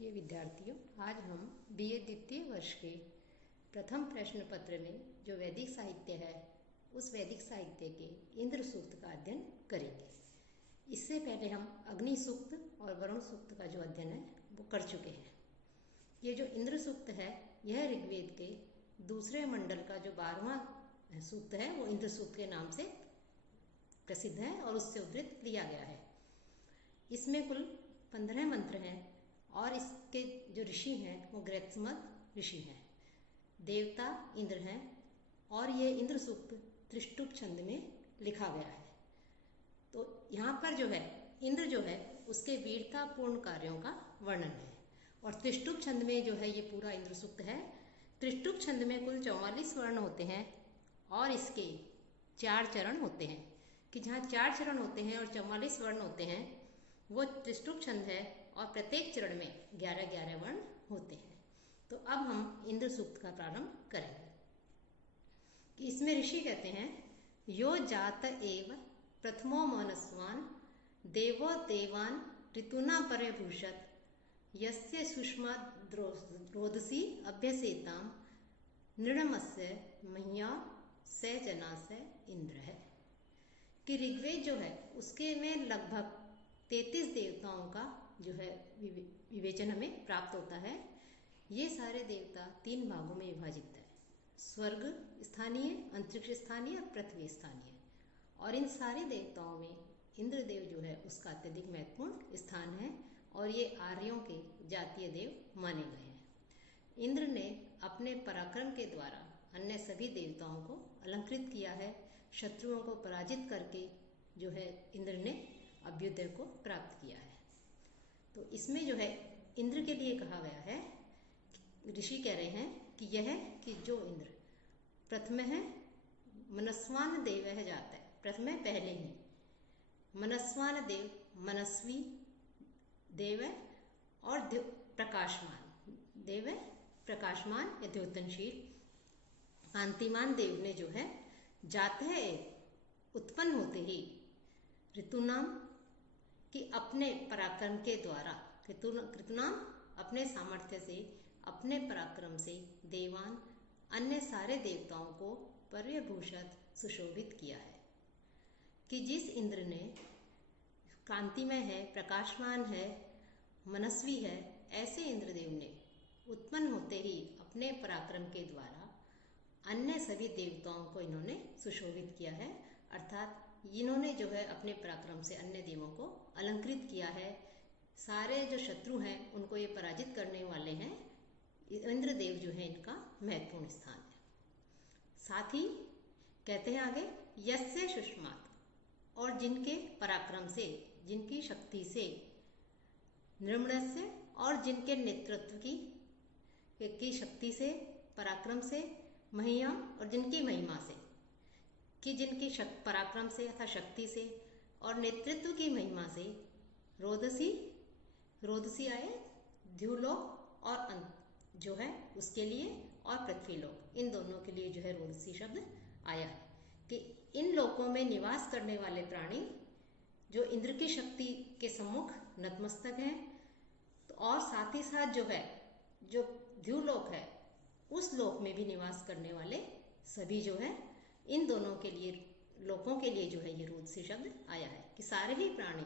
प्रिय विद्यार्थियों, आज हम बीए द्वितीय वर्ष के प्रथम प्रश्न पत्र में जो वैदिक साहित्य है उस वैदिक साहित्य के इंद्र सूक्त का अध्ययन करेंगे। इससे पहले हम अग्नि सूक्त और वरुण सूक्त का जो अध्ययन है वो कर चुके हैं। ये जो इंद्र सूक्त है यह ऋग्वेद के दूसरे मंडल का जो 12वां सूक्त है वो इंद्र सूक्त के नाम से प्रसिद्ध है और उससे उद्धृत लिया गया है। इसमें कुल 15 मंत्र हैं और इसके जो ऋषि हैं वो गृत्समद ऋषि हैं। देवता इंद्र हैं और ये इंद्र सूक्त त्रिष्टुप छंद में लिखा गया है। तो यहाँ पर जो है इंद्र जो है उसके वीरतापूर्ण कार्यों का वर्णन है और त्रिष्टुप छंद में जो है ये पूरा इंद्र सूक्त है। त्रिष्टुप छंद में कुल 44 वर्ण होते हैं और इसके 4 चरण होते हैं कि जहाँ 4 चरण होते हैं और 44 वर्ण होते हैं वो त्रिष्टुप छंद है और प्रत्येक चरण में 11-11 वर्ण होते हैं। तो अब हम इंद्र सूक्त का प्रारंभ करेंगे कि इसमें ऋषि कहते हैं यो जात एव प्रथमो मनस्वान देवो देवान ऋतुना परे भूषत यस्य सुष्मा रोदसी अभ्यसेताम नृणमस्य मह्या स जना स इंद्र है कि ऋग्वेद जो है उसके में लगभग 33 देवताओं का जो है विवेचन हमें प्राप्त होता है। ये सारे देवता 3 भागों में विभाजित है, स्वर्ग स्थानीय, अंतरिक्ष स्थानीय और पृथ्वी स्थानीय। और इन सारे देवताओं में इंद्रदेव जो है उसका अत्यधिक महत्वपूर्ण स्थान है और ये आर्यों के जातीय देव माने गए हैं। इंद्र ने अपने पराक्रम के द्वारा अन्य सभी देवताओं को अलंकृत किया है। शत्रुओं को पराजित करके जो है इंद्र ने अभ्युदय को प्राप्त किया है। तो इसमें जो है इंद्र के लिए कहा गया है, ऋषि कह रहे हैं कि यह कि जो इंद्र प्रथम है मनस्वान देव है जाता है, प्रथम है पहले ही मनस्वान देव मनस्वी देव है और प्रकाशमान देव है, प्रकाशमान या द्योतनशील कांतिमान देव ने जो है जाते है उत्पन्न होते ही ऋतुनाम कि अपने पराक्रम के द्वारा ऋतुनाम अपने सामर्थ्य से अपने पराक्रम से देवान अन्य सारे देवताओं को पर्यभूषित सुशोभित किया है कि जिस इंद्र ने कांतिमय है, प्रकाशमान है, मनस्वी है, ऐसे इंद्रदेव ने उत्पन्न होते ही अपने पराक्रम के द्वारा अन्य सभी देवताओं को इन्होंने सुशोभित किया है। अर्थात इन्होंने जो है अपने पराक्रम से अन्य देवों को अलंकृत किया है। सारे जो शत्रु हैं उनको ये पराजित करने वाले हैं। इंद्रदेव जो है इनका महत्वपूर्ण स्थान है। साथ ही कहते हैं आगे यस्य सुष्मात्, और जिनके पराक्रम से, जिनकी शक्ति से, नृम्णस्य और जिनके नेतृत्व की शक्ति से, पराक्रम से, महिया और जिनकी महिमा से, कि जिनकी पराक्रम से अथवा शक्ति से और नेतृत्व की महिमा से रोदसी आए द्युलोक और जो है उसके लिए और पृथ्वीलोक, इन दोनों के लिए जो है रोदसी शब्द आया है कि इन लोकों में निवास करने वाले प्राणी जो इंद्र की शक्ति के सम्मुख नतमस्तक हैं। तो और साथ ही साथ जो है जो द्युलोक है उस लोक में भी निवास करने वाले सभी जो है इन दोनों के लिए, लोकों के लिए जो है ये रोदसी शब्द आया है कि सारे ही प्राणी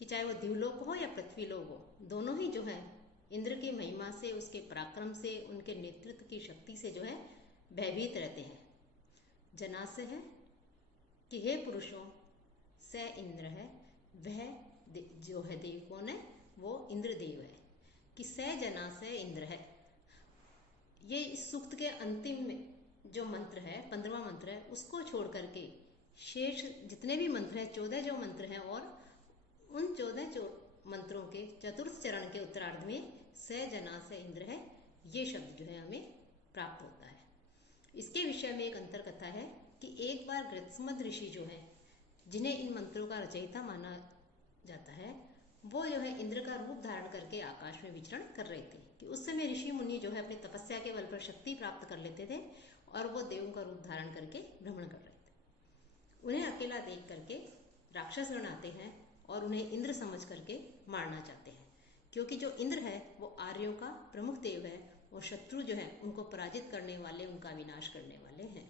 कि चाहे वो द्युलोक हो या पृथ्वीलोक हो, दोनों ही जो है इंद्र की महिमा से, उसके पराक्रम से, उनके नेतृत्व की शक्ति से जो है भयभीत रहते हैं। जनास है कि हे पुरुषों स इंद्र है, वह जो है देव कौन है, वो इंद्रदेव है कि स जना से इंद्र है। ये इस सूक्त के अंतिम में जो मंत्र है 15वां मंत्र है उसको छोड़ करके शेष जितने भी मंत्र हैं 14 जो मंत्र हैं और उन 14 मंत्रों के चतुर्थ चरण के उत्तरार्ध में स जना से इंद्र है ये शब्द जो है हमें प्राप्त होता है। इसके विषय में एक अंतर कथा है कि एक बार गृत्समद ऋषि जो है जिन्हें इन मंत्रों का रचयिता माना जाता है वो जो है इंद्र का रूप धारण करके आकाश में विचरण कर रहे थे कि उस समय ऋषि मुनि जो है अपनी तपस्या के बल पर शक्ति प्राप्त कर लेते थे और वो देवों का रूप धारण करके भ्रमण कर रहे थे। उन्हें अकेला देख करके राक्षसगण आते हैं और उन्हें इंद्र समझ करके मारना चाहते हैं क्योंकि जो इंद्र है वो आर्यों का प्रमुख देव है और शत्रु जो है उनको पराजित करने वाले, उनका विनाश करने वाले हैं।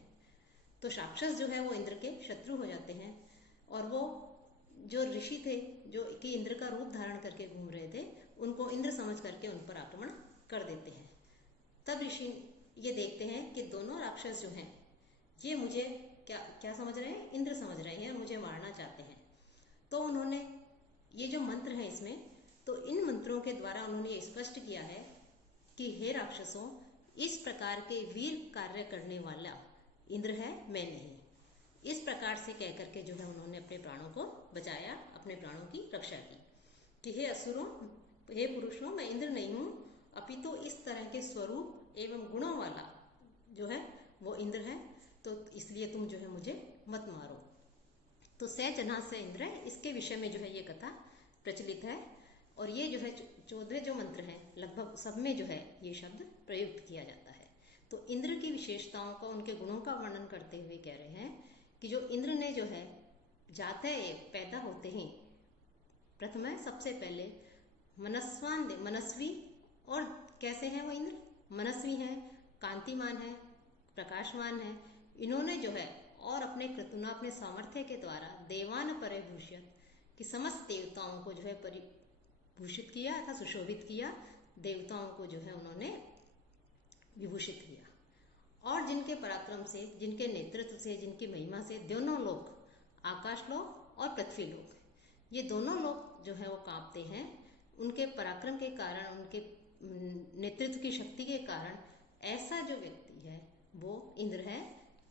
तो राक्षस जो है वो इंद्र के शत्रु हो जाते हैं और वो जो ऋषि थे जो कि इंद्र का रूप धारण करके घूम रहे थे, उनको इंद्र समझ करके उन पर आक्रमण कर देते हैं। तब ऋषि ये देखते हैं कि दोनों राक्षस जो हैं ये मुझे क्या क्या समझ रहे हैं, इंद्र समझ रहे हैं, मुझे मारना चाहते हैं। तो उन्होंने ये जो मंत्र है इसमें, तो इन मंत्रों के द्वारा उन्होंने ये स्पष्ट किया है कि हे राक्षसों, इस प्रकार के वीर कार्य करने वाला इंद्र है, मैं नहीं। इस प्रकार से कह करके जो है उन्होंने अपने प्राणों को बचाया, अपने प्राणों की रक्षा की कि हे असुरों, हे पुरुषों, मैं इंद्र नहीं हूँ, अपितु इस तरह के स्वरूप एवं गुणों वाला जो है वो इंद्र है, तो इसलिए तुम जो है मुझे मत मारो। तो स जना से इंद्र है, इसके विषय में जो है ये कथा प्रचलित है और ये जो है 14 जो मंत्र हैं लगभग सब में जो है ये शब्द प्रयुक्त किया जाता है। तो इंद्र की विशेषताओं का, उनके गुणों का वर्णन करते हुए कह रहे हैं कि जो इंद्र ने जो है जाते पैदा होते ही प्रथम है सबसे पहले मनस्वी, और कैसे हैं वो इंद्र, मनस्वी हैं, कांतिमान है, प्रकाशमान है। इन्होंने जो है और अपने क्रतुना, अपने सामर्थ्य के द्वारा देवान परिभूषित कि समस्त देवताओं को जो है परिभूषित किया अथवा सुशोभित किया, देवताओं को जो है उन्होंने विभूषित किया। और जिनके पराक्रम से, जिनके नेतृत्व से, जिनकी महिमा से दोनों लोक, आकाश लोक और पृथ्वी लोक, ये दोनों लोक जो है वो कांपते हैं। उनके पराक्रम के कारण, उनके नेतृत्व की शक्ति के कारण ऐसा जो व्यक्ति है वो इंद्र है,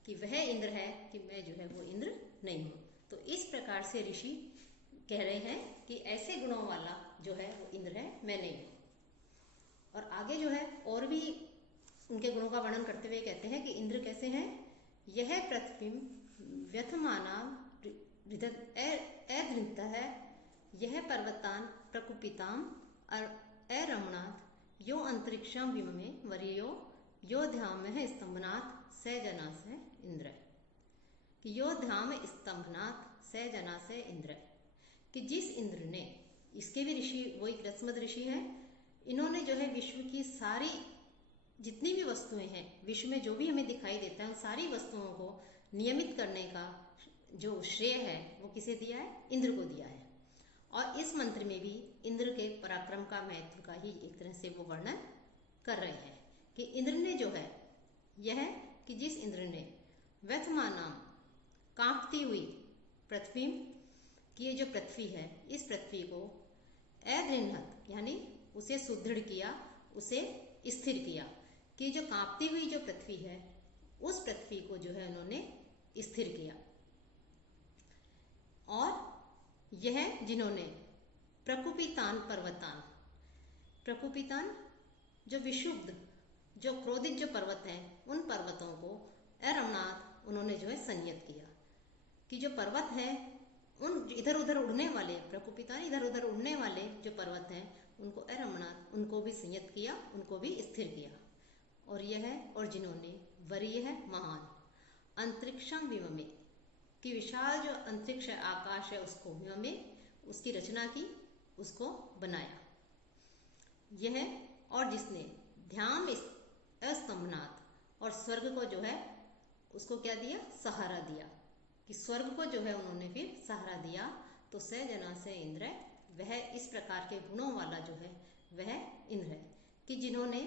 कि वह इंद्र है कि मैं जो है वो इंद्र नहीं हूँ। तो इस प्रकार से ऋषि कह रहे हैं कि ऐसे गुणों वाला जो है वो इंद्र है, मैं नहीं हूँ। और आगे जो है और भी उनके गुणों का वर्णन करते हुए कहते हैं कि इंद्र कैसे हैं, यह पृथ्वी व्यथमाना अधृत है, यह पर्वतान प्रकुपिताम अरमणात्, यो अंतरिक्षां विममे वरीयो यो ध्याम स्तंभनाथ स जना से इंद्र, कि यो ध्याम स्तंभनाथ स जना से इंद्र, कि जिस इंद्र ने, इसके भी ऋषि वही कृतसमद ऋषि हैं, इन्होंने जो है विश्व की सारी जितनी भी वस्तुएं हैं, विश्व में जो भी हमें दिखाई देता है उन सारी वस्तुओं को नियमित करने का जो श्रेय है वो किसे दिया है, इंद्र को दिया है। और इस मंत्र में भी इंद्र के पराक्रम का, महत्व का ही एक तरह से वो वर्णन कर रहे हैं कि इंद्र ने जो है, यह कि जिस इंद्र ने व्यथमानाम कांपती हुई पृथ्वी, कि ये जो पृथ्वी है इस पृथ्वी को अदृढ़ यानी उसे सुदृढ़ किया, उसे स्थिर किया, कि जो कांपती हुई जो पृथ्वी है उस पृथ्वी को जो है उन्होंने स्थिर किया। और यह जिन्होंने प्रकुपितान पर्वतान, प्रकुपितान जो विशुद्ध, जो क्रोधित जो पर्वत हैं, उन पर्वतों को अरमनाथ उन्होंने जो है संयत किया, कि जो पर्वत हैं उन इधर उधर उड़ने वाले, प्रकुपितान इधर उधर उड़ने वाले जो पर्वत हैं उनको अरमनाथ, उनको भी संयत किया, उनको भी स्थिर किया। और यह है, और जिन्होंने वरीय है महान, अंतरिक्षम विममे, कि विशाल जो अंतरिक्ष है, आकाश है, उसको विममे उसकी रचना की, उसको बनाया। यह, और जिसने ध्यान अस्तंभनाथ, और स्वर्ग को जो है उसको क्या दिया, सहारा दिया, कि स्वर्ग को जो है उन्होंने फिर सहारा दिया। तो स जना से इंद्र, वह इस प्रकार के गुणों वाला जो है वह इंद्र है, कि जिन्होंने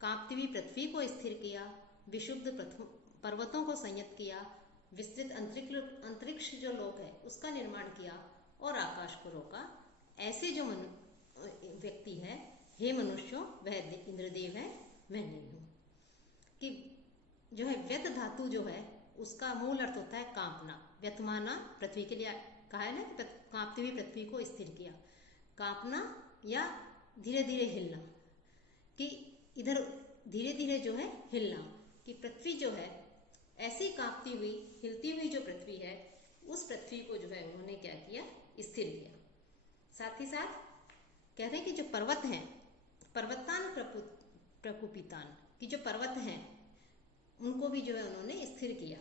कांपती हुई पृथ्वी को स्थिर किया, विशुद्ध पर्वतों को संयत किया, विस्तृत अंतरिक्ष जो लोक है उसका निर्माण किया और आकाश को रोका। ऐसे जो व्यक्ति है, हे मनुष्यों, वह इंद्रदेव है, मैं नहीं हूँ। कि जो है व्यथ धातु जो है उसका मूल अर्थ होता है कांपना, व्यथमाना, पृथ्वी के लिए कहा है ना, कांपती हुई पृथ्वी को स्थिर किया, कांपना या धीरे धीरे हिलना, कि इधर धीरे धीरे जो है हिलना, कि पृथ्वी जो है ऐसी कांपती हुई, हिलती हुई जो पृथ्वी है उस पृथ्वी को जो है उन्होंने क्या किया, स्थिर किया। साथ ही साथ कहते हैं कि जो पर्वत हैं, पर्वतान प्रकुपितान, कि जो पर्वत हैं उनको भी जो है उन्होंने स्थिर किया।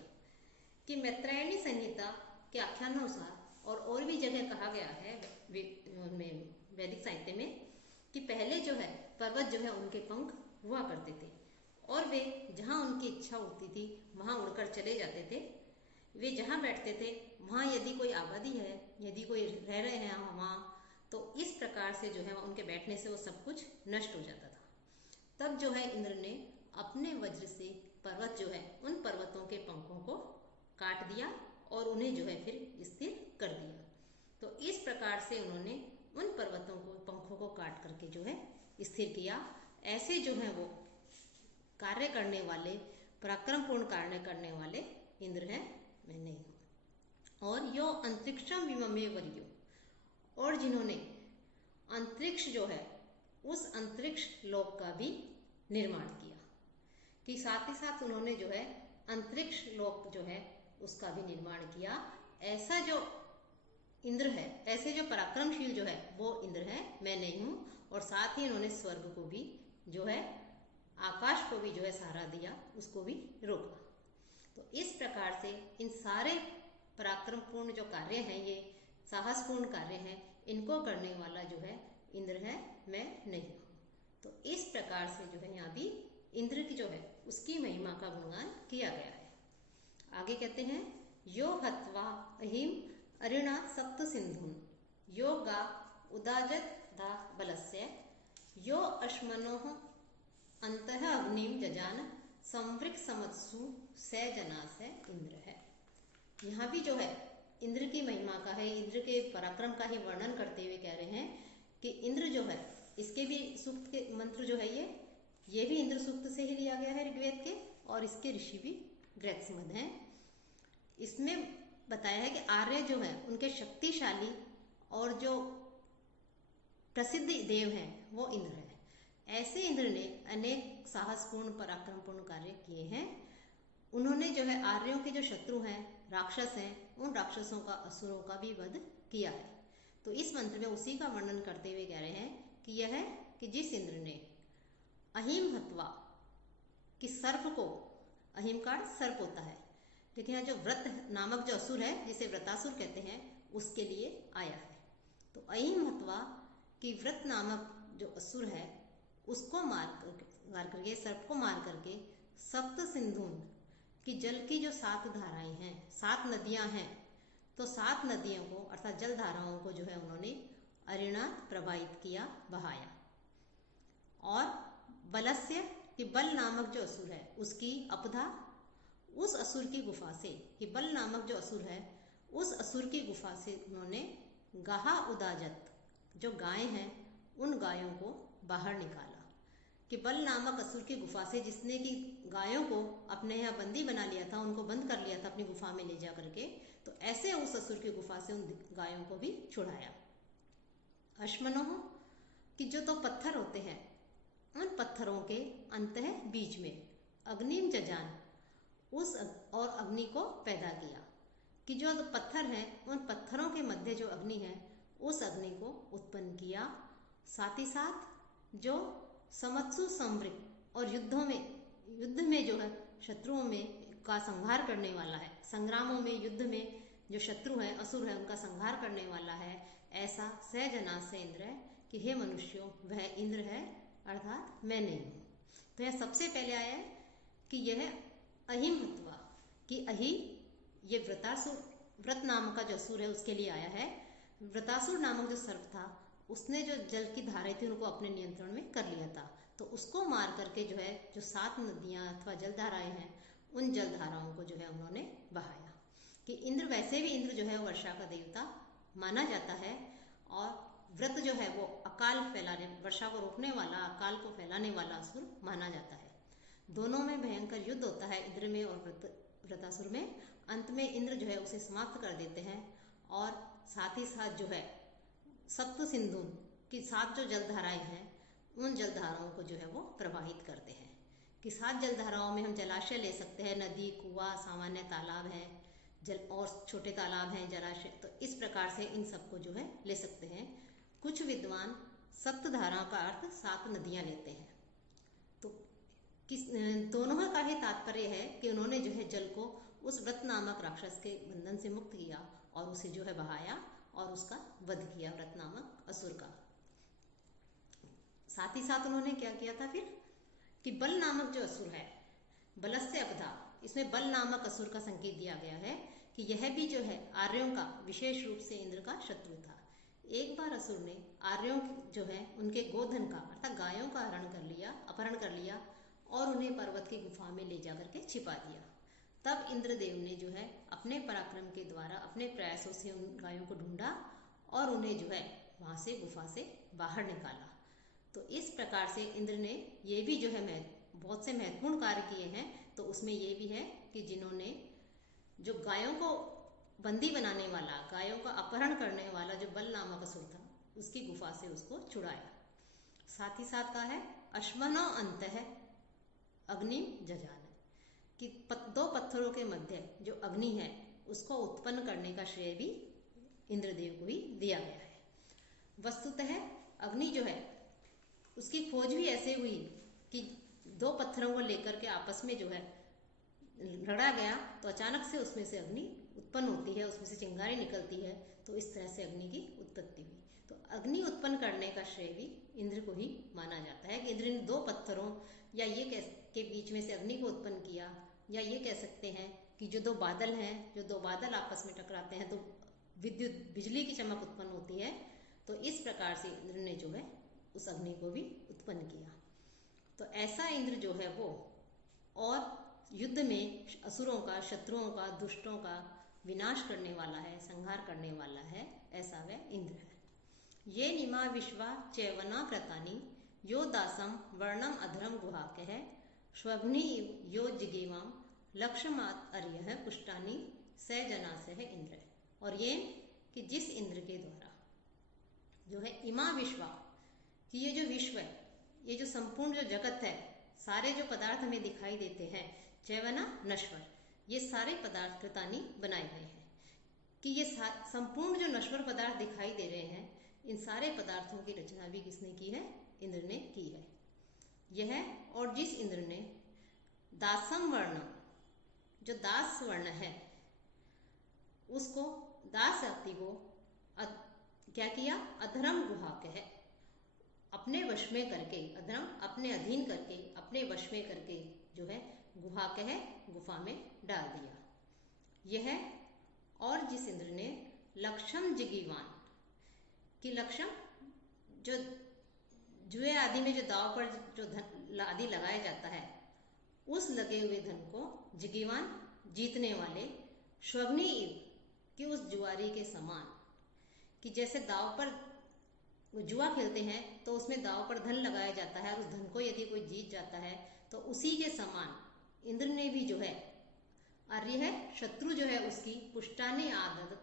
कि मैत्रायणी संहिता के आख्यानानुसार और भी जगह कहा गया है वैदिक साहित्य में, कि पहले जो है पर्वत जो है उनके पंख हुआ करते थे और वे जहाँ उनकी इच्छा होती थी वहाँ उड़कर चले जाते थे। वे जहाँ बैठते थे वहाँ यदि कोई आबादी है, यदि कोई रह रहे हैं वहाँ, तो इस प्रकार से जो है उनके बैठने से वो सब कुछ नष्ट हो जाता था। तब जो है इंद्र ने अपने वज्र से पर्वत जो है उन पर्वतों के पंखों को काट दिया और उन्हें जो है फिर स्थिर कर दिया। तो इस प्रकार से उन्होंने उन पर्वतों को पंखों को काट करके जो है स्थिर किया। ऐसे जो है वो कार्य करने वाले, पराक्रमपूर्ण कार्य करने वाले इंद्र हैं, मैं नहीं हूँ। और यो अंतरिक्षम विममे वर्यो, और जिन्होंने अंतरिक्ष जो है उस अंतरिक्ष लोक का भी निर्माण किया, कि साथ ही साथ उन्होंने जो है अंतरिक्ष लोक जो है उसका भी निर्माण किया। ऐसा जो इंद्र है, ऐसे जो पराक्रमशील जो है वो इंद्र है, मैं नहीं हूँ। और साथ ही इन्होंने स्वर्ग को भी जो है, आकाश को भी जो है सहारा दिया, उसको भी रोका। तो इस प्रकार से इन सारे पराक्रमपूर्ण जो कार्य हैं, ये साहसपूर्ण कार्य हैं, इनको करने वाला जो है इंद्र है, मैं नहीं हूँ। तो इस प्रकार से जो है यहाँ भी इंद्र की जो है उसकी महिमा का गुणगान किया गया है। आगे कहते हैं, यो हत्वा अहिम अरिणा सप्त सिंधुन यो गा उदाजत धा बलस्य यो अश्मनोह अंतः अग्निम जजान संवृक समत्सु स जना से इंद्र है। यहाँ भी जो है इंद्र की महिमा का है, इंद्र के पराक्रम का ही वर्णन करते हुए कह रहे हैं कि इंद्र जो है, इसके भी सूक्त के मंत्र जो है ये भी इंद्र सूक्त से ही लिया गया है ऋग्वेद के, और इसके ऋषि भी गृहस्मद हैं। इसमें बताया है कि आर्य जो है उनके शक्तिशाली और जो प्रसिद्ध देव हैं वो इंद्र है। ऐसे इंद्र ने अनेक साहसपूर्ण पराक्रमपूर्ण कार्य किए हैं। उन्होंने जो है आर्यों के जो शत्रु हैं, राक्षस हैं, उन राक्षसों का, असुरों का भी वध किया है। तो इस मंत्र में उसी का वर्णन करते हुए कह रहे हैं कि यह है कि जिस इंद्र ने अहिम हत्वा, कि सर्प को, अहिम का सर्प होता है, लेकिन यहाँ जो व्रत नामक जो असुर है जिसे व्रतासुर कहते हैं उसके लिए आया है। तो अहिम हत्वा कि व्रत नामक जो असुर है उसको मार करके, सर्प को मार करके, सप्त सिंधुन कि जल की जो 7 धाराएं हैं, 7 नदियां हैं, तो 7 नदियों को अर्थात जल धाराओं को जो है उन्होंने अरिणा प्रवाहित किया, बहाया। और बलस्य कि बल नामक जो असुर है उसकी अपधा, उस असुर की गुफा से, कि बल नामक जो असुर है उस असुर की गुफा से उन्होंने गाहा उदाजत, जो गाय हैं उन गायों को बाहर निकाला। कि बल नामक असुर की गुफा से, जिसने की गायों को अपने यहाँ बंदी बना लिया था, उनको बंद कर लिया था अपनी गुफा में ले जा करके, तो ऐसे उस असुर की गुफा से उन गायों को भी छुड़ाया। अश्मनोह कि जो तो पत्थर होते हैं, उन पत्थरों के अंत है बीच में अग्निम जजान, उस और अग्नि को पैदा किया। कि जो पत्थर हैं उन पत्थरों के मध्य जो अग्नि है उस अग्नि को उत्पन्न किया। साथ ही साथ जो समत्सु संवृक, और युद्ध में जो है शत्रुओं में का संहार करने वाला है, संग्रामों में, युद्ध में जो शत्रु है, असुर है, उनका संहार करने वाला है, ऐसा सहजना से इंद्र है कि हे मनुष्यों वह इंद्र है, अर्थात मैं नहीं हूँ। तो यह सबसे पहले आया है कि यह अहिम हत्वा, कि अहि ये व्रतासुर, व्रत नाम का जो असुर है उसके लिए आया है। व्रतासुर नामक जो सर्प था उसने जो जल की धाराएं थी उनको अपने नियंत्रण में कर लिया था, तो उसको मार करके जो है जो 7 नदियां अथवा जलधाराएं हैं उन जलधाराओं को जो है उन्होंने बहाया। कि इंद्र वैसे भी इंद्र जो है वर्षा का देवता माना जाता है, और व्रत जो है वो अकाल फैलाने, वर्षा को रोकने वाला, अकाल को फैलाने वाला असुर माना जाता है। दोनों में भयंकर युद्ध होता है, इंद्र में और व्रतासुर में। अंत में इंद्र जो है उसे समाप्त कर देते हैं, और साथ ही साथ जो है सप्त सिंधु की 7 जो जलधाराएं हैं उन जलधाराओं को जो है वो प्रवाहित करते हैं। कि 7 जलधाराओं में हम जलाशय ले सकते हैं, नदी, कुआं, सामान्य तालाब है, जल और छोटे तालाब हैं, जलाशय, तो इस प्रकार से इन सबको जो है ले सकते हैं। कुछ विद्वान सप्त धारा का अर्थ 7 नदियां लेते हैं। तो दोनों का ही तात्पर्य है कि उन्होंने जो है जल को उस व्रत नामक राक्षस के बंधन से मुक्त किया और उसे जो है बहाया और उसका वध किया, व्रत नामक असुर का। साथ ही साथ उन्होंने क्या किया था फिर कि बल नामक जो असुर है, बलस्य अपधा, इसमें बल नामक असुर का संकेत दिया गया है कि यह भी जो है आर्यों का विशेष रूप से इंद्र का शत्रु था। एक बार असुर ने आर्यों जो है उनके गोधन का अर्थात गायों का अपहरण कर लिया और उन्हें पर्वत की गुफा में ले जाकर के छिपा दिया। तब इंद्रदेव ने जो है अपने पराक्रम के द्वारा अपने प्रयासों से उन गायों को ढूंढा और उन्हें जो है वहां से गुफा से बाहर निकाला। तो इस प्रकार से इंद्र ने ये भी जो है बहुत से महत्वपूर्ण कार्य किए हैं। तो उसमें ये भी है कि जिन्होंने जो गायों को बंदी बनाने वाला, गायों का अपहरण करने वाला जो बल नामक असुर था, उसकी गुफा से उसको छुड़ाया। साथ ही साथ कहा है अश्वनो अंतः अग्नि जजान, कि दो पत्थरों के मध्य जो अग्नि है उसको उत्पन्न करने का श्रेय भी इंद्रदेव को ही दिया गया है। वस्तुतः अग्नि जो है उसकी खोज भी ऐसे हुई कि दो पत्थरों को लेकर के आपस में जो है लड़ा गया तो अचानक से उसमें से अग्नि उत्पन्न होती है, उसमें से चिंगारी निकलती है। तो इस तरह से अग्नि की उत्पत्ति हुई। तो अग्नि उत्पन्न करने का श्रेय भी इंद्र को ही माना जाता है कि इंद्र ने दो पत्थरों या ये के बीच में से अग्नि को उत्पन्न किया, या ये कह सकते हैं कि जो दो बादल हैं, जो दो बादल आपस में टकराते हैं तो विद्युत बिजली की चमक उत्पन्न होती है। तो इस प्रकार से इंद्र ने जो है उस अग्नि को भी उत्पन्न किया। तो ऐसा इंद्र जो है वो और युद्ध में असुरों का, शत्रुओं का, दुष्टों का विनाश करने वाला है, संहार करने वाला है, ऐसा वह इंद्र है। ये निमा विश्वा चैवना कृतानि यो दासम वर्णम अधरम गुहाकः स्वग्नि यो जिगेवाम लक्ष्यमात् अर्यः पुष्टानि स जनासः इंद्र। और ये कि जिस इंद्र के द्वारा जो है इमा विश्वा, कि ये जो विश्व है, ये जो संपूर्ण जो जगत है, सारे जो पदार्थ हमें दिखाई देते हैं, चैवना नश्वर, ये सारे पदार्थ कृतानि बनाए गए हैं। कि ये संपूर्ण जो नश्वर पदार्थ दिखाई दे रहे हैं, इन सारे पदार्थों की रचना भी किसने की है? इंद्र ने की है। यह और जिस इंद्र ने दासम वर्ण, जो दास वर्ण है, उसको दास जाति को क्या किया? अधरम गुहाकः, अपने वश में करके, अधरम अपने अधीन करके, अपने वश में करके जो है गुहाकः गुफा में डाल दिया। यह और जिस इंद्र ने लक्षम जिगीवान, कि लक्षम जो जुए आदि में जो दाव पर जो धन आदि लगाया जाता है, उस लगे हुए धन को जिगीवान जीतने वाले, स्वग्नि इव, कि उस जुआरी के समान, कि जैसे दाव पर जुआ खेलते हैं तो उसमें दाव पर धन लगाया जाता है और उस धन को यदि कोई जीत जाता है तो उसी के समान इंद्र ने भी जो है आर्य है शत्रु जो है उसकी पुष्टानी आदत,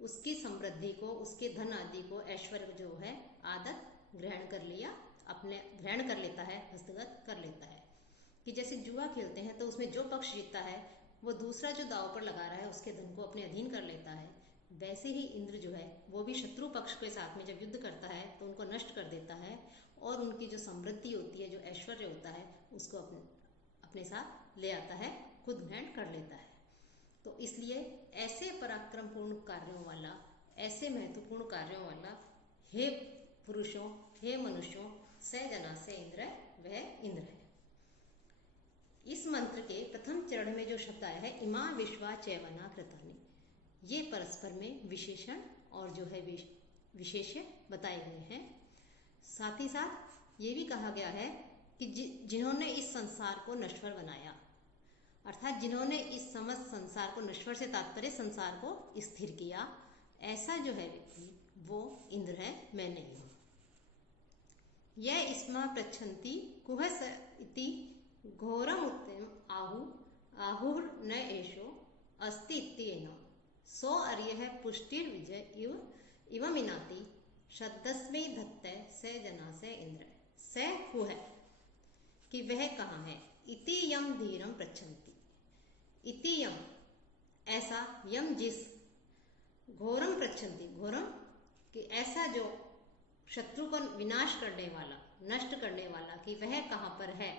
उसकी समृद्धि को, उसके धन आदि को, ऐश्वर्य जो है आदत ग्रहण कर लिया, अपने ग्रहण कर लेता है, हस्तगत कर लेता है। कि जैसे जुआ खेलते हैं तो उसमें जो पक्ष जीतता है वो दूसरा जो दाव पर लगा रहा है उसके धन को अपने अधीन कर लेता है। वैसे ही इंद्र जो है वो भी शत्रु पक्ष के साथ में जब युद्ध करता है तो उनको नष्ट कर देता है और उनकी जो समृद्धि होती है, जो ऐश्वर्य होता है, उसको अपने साथ ले आता है, खुद ग्रहण कर लेता है। तो इसलिए ऐसे पराक्रमपूर्ण कार्यों वाला, ऐसे महत्वपूर्ण कार्यों वाला हे पुरुषों, हे मनुष्यों, स जना से इंद्र, वह इंद्र है। इस मंत्र के प्रथम चरण में जो शब्द आया है इमा विश्वा चैवना कृतानि, ये परस्पर में विशेषण और जो है विशेष्य बताए गए हैं। साथ ही साथ ये भी कहा गया है कि जिन्होंने इस संसार को नश्वर बनाया, अर्थात जिन्होंने इस समस्त संसार को, नश्वर से तात्पर्य संसार को स्थिर किया, ऐसा जो है व्यक्ति वो इंद्र है, मैं नहीं हूं। यह इस्मा प्रच्छन्ति कुहस इति घोरम उत्तम आहुर न एषो अस्ति इत्येन सो अर्यः पुष्टिर विजय इव मिनाति शब्दस्मै धत्ते स जना से इंद्र। स हु है कि वह कहाँ है? इति यम धीरम प्रच्छन्ति, इति यम ऐसा, यम जिस, घोरम प्रच्छन्ति घोरम कि ऐसा जो शत्रु को विनाश करने वाला, नष्ट करने वाला, कि वह कहाँ पर है।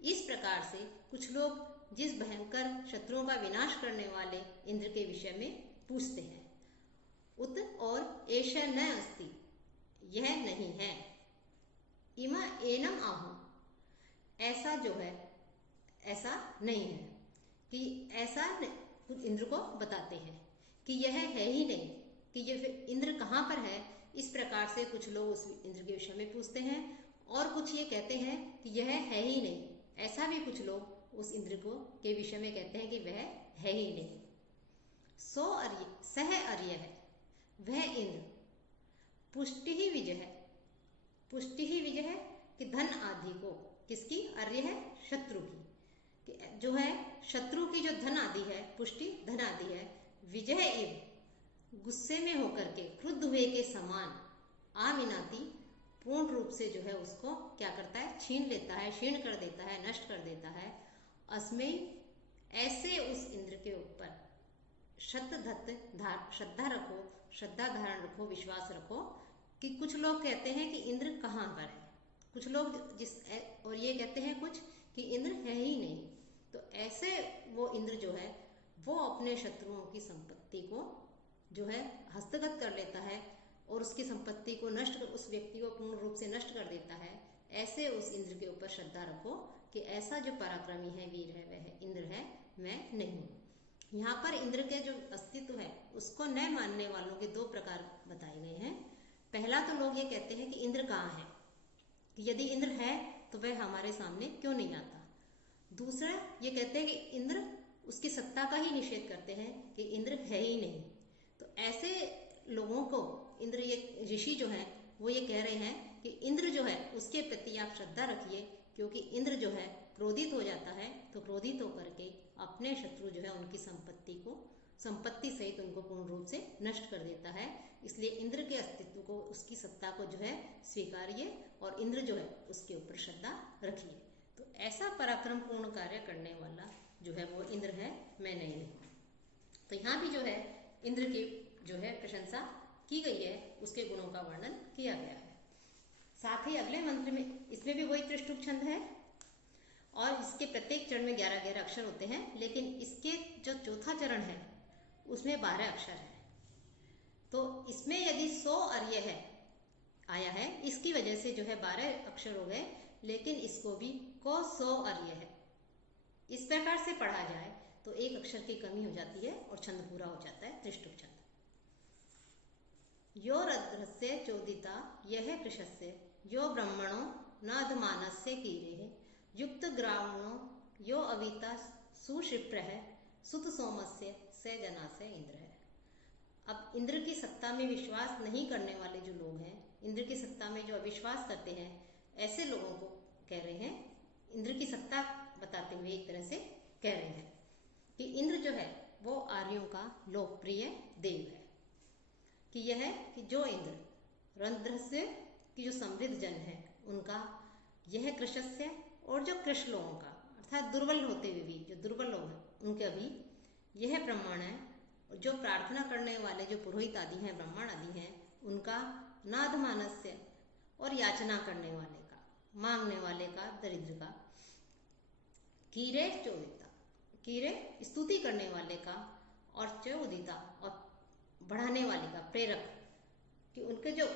इस प्रकार से कुछ लोग जिस भयंकर शत्रुओं का विनाश करने वाले इंद्र के विषय में पूछते हैं। उत और एष न अस्ति, यह नहीं है, इमा एनम आहु, ऐसा जो है ऐसा नहीं है, कि ऐसा इंद्र को बताते हैं कि यह है ही नहीं, कि ये इंद्र कहाँ पर है। इस प्रकार से कुछ लोग उस इंद्र के विषय में पूछते हैं, और कुछ ये कहते हैं कि यह है ही नहीं, ऐसा भी कुछ लोग उस इंद्र को के विषय में कहते हैं कि वह है ही नहीं। सो अर्य सह अर्य है, वह इंद्र पुष्टि ही विजय है, पुष्टि ही विजय है कि धन आदि को, किसकी, अर्य है शत्रु की, कि जो है शत्रु की जो धन आदि है, पुष्टि धन आदि है, विजय इव गुस्से में होकर के क्रुद्ध हुए के समान, आमिनाती पूर्ण रूप से जो है उसको क्या करता है, छीन लेता है, क्षीण कर देता है, नष्ट कर देता है। अस्मै ऐसे उस इंद्र के ऊपर श्रद्धा रखो, श्रद्धा धारण रखो, विश्वास रखो। कि कुछ लोग कहते हैं कि इंद्र कहाँ पर है, कुछ लोग और ये कहते हैं कुछ कि इंद्र है ही नहीं। तो ऐसे वो इंद्र जो है वो अपने शत्रुओं की संपत्ति को जो है हस्तगत कर लेता है और उसकी संपत्ति को नष्ट कर, उस व्यक्ति को पूर्ण रूप से नष्ट कर देता है। ऐसे उस इंद्र के ऊपर श्रद्धा रखो कि ऐसा जो पराक्रमी है, वीर है, वह इंद्र है, मैं नहीं हूँ। यहाँ पर इंद्र के जो अस्तित्व है उसको न मानने वालों के दो प्रकार बताए गए हैं। पहला तो लोग ये कहते हैं कि इंद्र कहाँ है, कि यदि इंद्र है तो वह हमारे सामने क्यों नहीं आता। दूसरा ये कहते हैं कि इंद्र, उसकी सत्ता का ही निषेध करते हैं कि इंद्र है ही नहीं। तो ऐसे लोगों को इंद्र, ये ऋषि जो है वो ये कह रहे हैं कि इंद्र जो है उसके प्रति आप श्रद्धा रखिए, क्योंकि इंद्र जो है क्रोधित हो जाता है तो क्रोधित होकर के अपने शत्रु जो है उनकी संपत्ति सहित उनको पूर्ण रूप से नष्ट कर देता है। इसलिए इंद्र के अस्तित्व को, उसकी सत्ता को जो है स्वीकारिए और इंद्र जो है उसके ऊपर श्रद्धा रखिए। तो ऐसा पराक्रम पूर्ण कार्य करने वाला जो है वो इंद्र है, मैं नहीं हूँ। तो यहाँ भी जो है इंद्र की जो है प्रशंसा की गई है, उसके गुणों का वर्णन किया गया है। साथ ही अगले मंत्र में, इसमें भी वही त्रिष्टुप छंद है और इसके प्रत्येक चरण में 11-11 अक्षर होते हैं, लेकिन इसके जो चौथा चरण है उसमें 12 अक्षर है। तो इसमें यदि 100 अर्य है आया है, इसकी वजह से जो है 12 अक्षर हो गए, लेकिन इसको भी को 100 अर्य है इस प्रकार से पढ़ा जाए तो एक अक्षर की कमी हो जाती है और छंद पूरा हो जाता है, त्रिष्टुप छंद। यो रध्रस्य चोदिता यह कृशस्य, यो ब्रह्मणो नाधमानस्य कीरे, युक्त ग्रामणो यो अविता सुशिप्र है, सुत सोमस्य से जना से इंद्र है। अब इंद्र की सत्ता में विश्वास नहीं करने वाले जो लोग हैं, इंद्र की सत्ता में जो अविश्वास करते हैं, ऐसे लोगों को कह रहे हैं, इंद्र की सत्ता बताते हुए एक तरह से कह रहे हैं कि इंद्र जो है वो आर्यों का लोकप्रिय देव है। कि यह है कि जो इंद्र रंध्रस्य की जो समृद्ध जन है उनका, यह कृशस्य और जो कृश लोगों का, अर्थात दुर्बल होते हुए भी जो दुर्बल लोग हैं उनके भी यह प्रमाण है। जो प्रार्थना करने वाले जो पुरोहित आदि हैं, ब्राह्मण आदि हैं, उनका नाधमानस्य और याचना करने वाले का, मांगने वाले का, दरिद्र का, कीरे चोदिता, कीरे स्तुति करने वाले का, और चोदिता और बढ़ाने वाले का, प्रेरक, कि उनके जो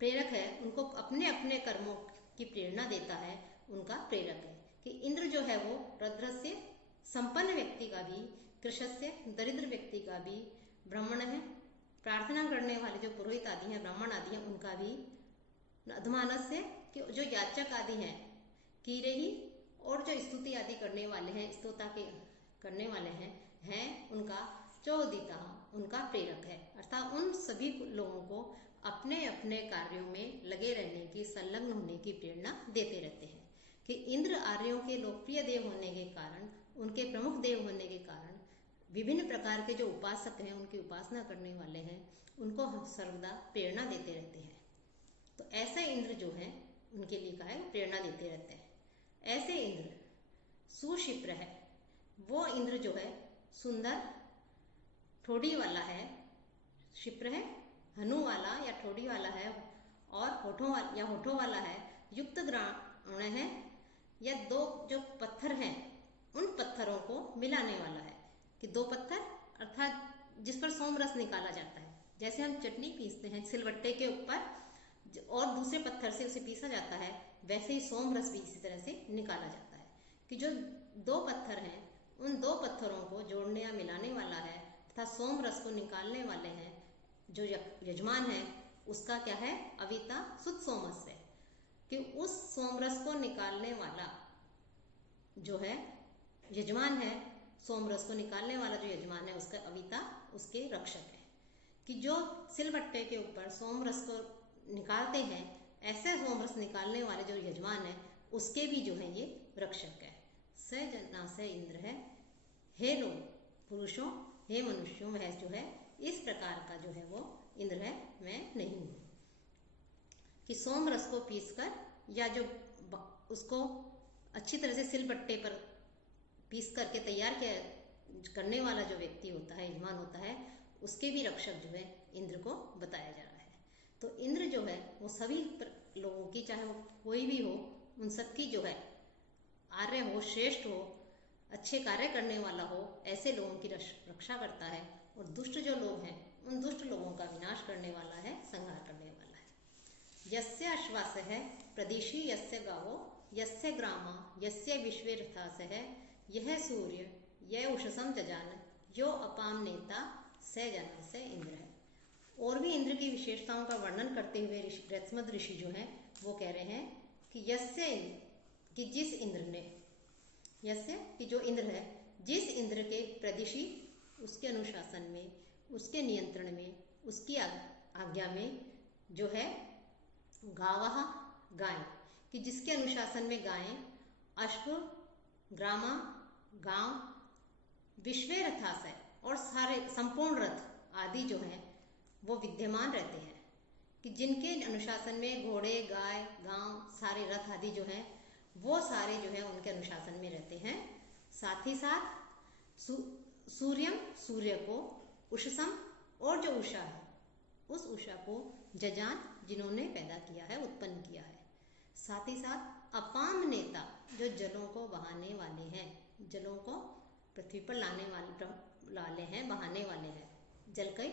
प्रेरक है उनको अपने अपने कर्मों की प्रेरणा देता है, उनका प्रेरक है। कि इंद्र जो है वो रध्रस्य संपन्न व्यक्ति का भी, कृशस्य दरिद्र व्यक्ति का भी, ब्राह्मण है प्रार्थना करने वाले जो पुरोहित आदि हैं, ब्राह्मण आदि हैं, उनका भी, अधमानस्य कि जो याचक आदि हैं, कीरे ही और जो स्तुति आदि करने वाले हैं, स्तोता के करने वाले हैं उनका, चोदिता उनका प्रेरक है। अर्थात उन सभी लोगों को अपने अपने कार्यों में लगे रहने की, संलग्न होने की प्रेरणा देते रहते हैं। कि इंद्र आर्यों के लोकप्रिय देव होने के कारण, उनके प्रमुख देव होने के कारण, विभिन्न प्रकार के जो उपासक हैं, उनकी उपासना करने वाले हैं, उनको सर्वदा प्रेरणा देते रहते हैं। तो ऐसे इंद्र जो है उनके लिए कहा है प्रेरणा देते रहते हैं। ऐसे इंद्र सुशिप्र है, वो इंद्र जो है सुंदर ठोड़ी वाला है, शिप्र है हनु वाला या ठोड़ी वाला है, और होठों वाला है, युक्त ग्राण है या दो जो पत्थर हैं उन पत्थरों को मिलाने वाला है। कि दो पत्थर अर्थात जिस पर सोम रस निकाला जाता है, जैसे हम चटनी पीसते हैं सिलबट्टे के ऊपर, और दूसरे पत्थर से उसे पीसा जाता है, वैसे ही सोम रस भी इसी तरह से निकाला जाता है कि जो दो पत्थर हैं उन दो पत्थरों को जोड़ने या मिलाने वाला है तथा सोम रस को निकालने वाले हैं जो यजमान है, उसका क्या है, अविता सुत सोमस है कि उस सोम रस को निकालने वाला जो है यजमान है, सोम रस को निकालने वाला जो यजमान है उसका अविता उसके रक्षक है। कि जो सिलबट्टे के ऊपर सोम रस को निकालते हैं, ऐसे सोम रस निकालने वाले जो यजमान है उसके भी जो है ये रक्षक है। स जना से इंद्र है, हे लोग पुरुषों, हे मनुष्यों, वह जो है इस प्रकार का जो है वो इंद्र है, मैं नहीं हूँ। कि सोम रस को पीसकर या जो उसको अच्छी तरह से सिलबट्टे पर पीस करके तैयार करने वाला जो व्यक्ति होता है, यजमान होता है, उसके भी रक्षक जो है इंद्र को बताया जा रहा है। तो इंद्र जो है वो सभी लोगों की, चाहे वो कोई भी हो, उन सबकी जो है आर्य हो, श्रेष्ठ हो, अच्छे कार्य करने वाला हो, ऐसे लोगों की रक्षा करता है। और दुष्ट जो लोग हैं उन दुष्ट लोगों का विनाश करने वाला है, संहार करने वाला है। यस्य अश्वास है प्रदिशि यस्य गावो यस्य ग्रामा यस्य विश्वेरथास है, यह सूर्य यह उषसम जजान यो अपाम नेता से जना से इंद्र है। और भी इंद्र की विशेषताओं का वर्णन करते हुए रत्मद ऋषि जो हैं वो कह रहे हैं कि यस्य, कि जिस इंद्र ने, यस्य कि जो इंद्र है, जिस इंद्र के प्रदिशि उसके अनुशासन में, उसके नियंत्रण में, उसकी आज्ञा में जो है गावः गाय, कि जिसके अनुशासन में गायें, अश्व, ग्रामा गांव, विश्वे रथास है और सारे संपूर्ण रथ आदि जो हैं वो विद्यमान रहते हैं। कि जिनके अनुशासन में घोड़े, गाय, गांव, सारे रथ आदि जो हैं वो सारे जो है उनके अनुशासन में रहते हैं। साथ ही साथ सूर्यम, सूर्य को, उषसम और जो उषा है उस उषा को, जजान जिन्होंने पैदा किया है, उत्पन्न किया है। साथ ही साथ अपाम नेता जो जलों को बहाने वाले हैं, जलों को पृथ्वी पर लाने वाले हैं, बहाने वाले हैं, जल के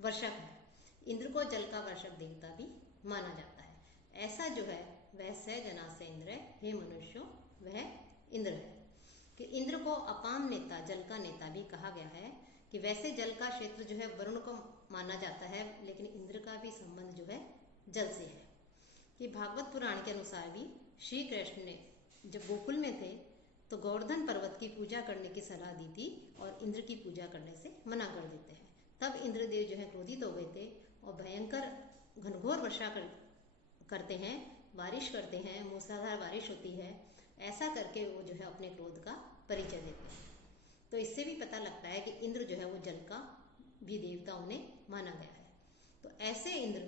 वर्षक है। इंद्र को जल का वर्षक देवता भी माना जाता है। ऐसा जो है वह स जना से इंद्र है, हे मनुष्यों, वह इंद्र है। कि इंद्र को अपाम नेता, जल का नेता भी कहा गया है। कि वैसे जल का क्षेत्र जो है वरुण को माना जाता है, लेकिन इंद्र का भी संबंध जो है जल से है। कि भागवत पुराण के अनुसार भी श्री कृष्ण ने जब गोकुल में थे तो गोवर्धन पर्वत की पूजा करने की सलाह दी थी और इंद्र की पूजा करने से मना कर देते हैं। तब इंद्रदेव जो है क्रोधित हो गए थे और भयंकर घनघोर वर्षा करते हैं, बारिश करते हैं, मूसलाधार बारिश होती है। ऐसा करके वो जो है अपने क्रोध का परिचय देते हैं। तो इससे भी पता लगता है कि इंद्र जो है वो जल का भी देवता उन्हें माना गया है। तो ऐसे इंद्र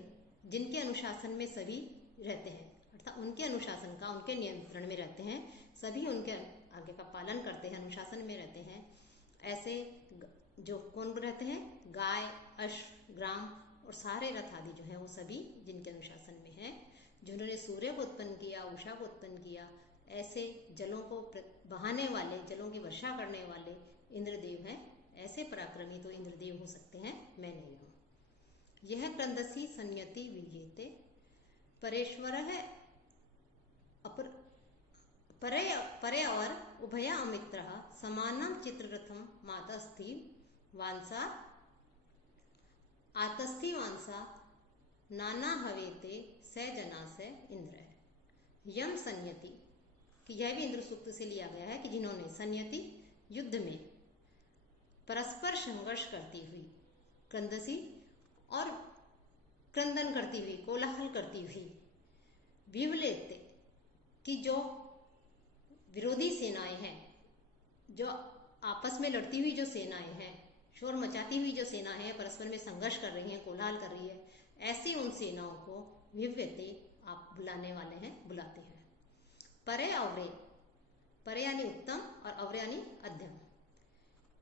जिनके अनुशासन में सभी रहते हैं, अर्थात उनके अनुशासन का, उनके नियंत्रण में रहते हैं, सभी उनके आगे का पालन करते हैं, अनुशासन में रहते हैं। ऐसे जो कौन रहते हैं, गाय, अश्व, ग्राम और सारे रथ आदि जो हैं वो सभी जिनके अनुशासन में हैं, जिन्होंने सूर्य को उत्पन्न किया, उषा को उत्पन्न किया, ऐसे जलों को बहाने वाले, जलों की वर्षा करने वाले इंद्रदेव हैं। ऐसे पराक्रमी तो इंद्रदेव हो सकते हैं, मैं नहीं हूँ। यह क्रंदसी संयति विजेते परेश्वर है अपर परे और उभया अमित्र समानम चित्ररथम मातस्थि वांसा आतस्थि वांसा नाना हवेते स जना से इंद्र है। यम संयति, कि यह भी इंद्र सूक्त से लिया गया है कि जिन्होंने संयति युद्ध में परस्पर संघर्ष करती हुई, क्रंदसी और क्रंदन करती हुई, कोलाहल करती हुई, विवलेते कि जो विरोधी सेनाएं हैं, जो आपस में लड़ती हुई जो सेनाएं हैं, शोर मचाती हुई जो सेना है, परस्पर में संघर्ष कर रही है, कोलाहल कर रही है, ऐसी उन सेनाओं को विव्यते आप बुलाने वाले हैं, बुलाते हैं। परे अवरे, परे यानी उत्तम और अवरे यानी अध्यम,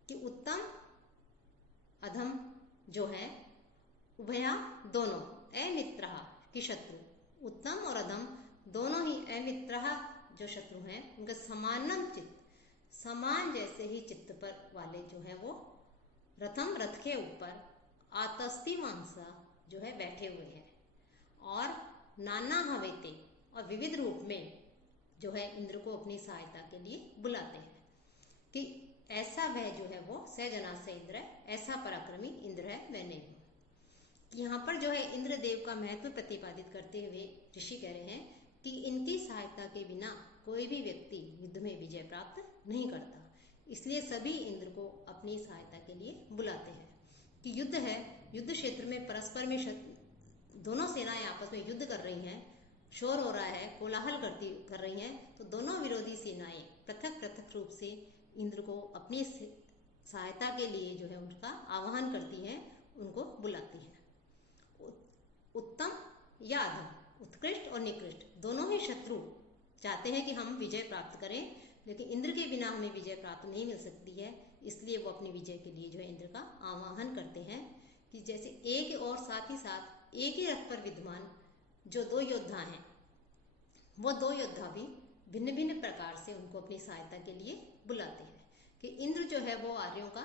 कि उत्तम अधम जो है, उभया दोनों, अमित्रः कि शत्रु, उत्तम और अधम दोनों ही, अमित्रः जो शत्रु हैं उनका समानम चित्त, समान जैसे ही चित्त पर वाले जो है वो रथम, रथ के ऊपर, आतस्ति मांसा जो है बैठे हुए हैं, और नाना हवेते और विविध रूप में जो है इंद्र को अपनी सहायता के लिए बुलाते हैं कि ऐसा वह जो है वो स जनास्य इंद्र है, ऐसा पराक्रमी इंद्र है मैं नहीं हूँ। यहाँ पर जो है इंद्रदेव का महत्व प्रतिपादित करते हुए ऋषि कह रहे हैं कि इनकी सहायता के बिना कोई भी व्यक्ति युद्ध में विजय प्राप्त नहीं करता, इसलिए सभी इंद्र को अपनी सहायता के लिए बुलाते हैं। कि युद्ध है, युद्ध क्षेत्र में परस्पर में दोनों सेनाएं आपस में युद्ध कर रही हैं, शोर हो रहा है, कोलाहल कर रही हैं, तो दोनों विरोधी सेनाएं पृथक पृथक रूप से इंद्र को अपनी सहायता के लिए जो है उनका आह्वान करती हैं, उनको बुलाती हैं। उत्तम या अधम, उत्कृष्ट और निकृष्ट दोनों ही शत्रु चाहते हैं कि हम विजय प्राप्त करें, लेकिन इंद्र के बिना हमें विजय प्राप्त नहीं मिल सकती है, इसलिए वो अपनी विजय के लिए जो है इंद्र का आह्वान करते हैं। कि जैसे एक और साथ ही साथ एक ही रथ पर विद्यमान जो दो योद्धा हैं, वो दो योद्धा भी भिन्न भिन्न प्रकार से उनको अपनी सहायता के लिए बुलाते हैं। कि इंद्र जो है वो आर्यों का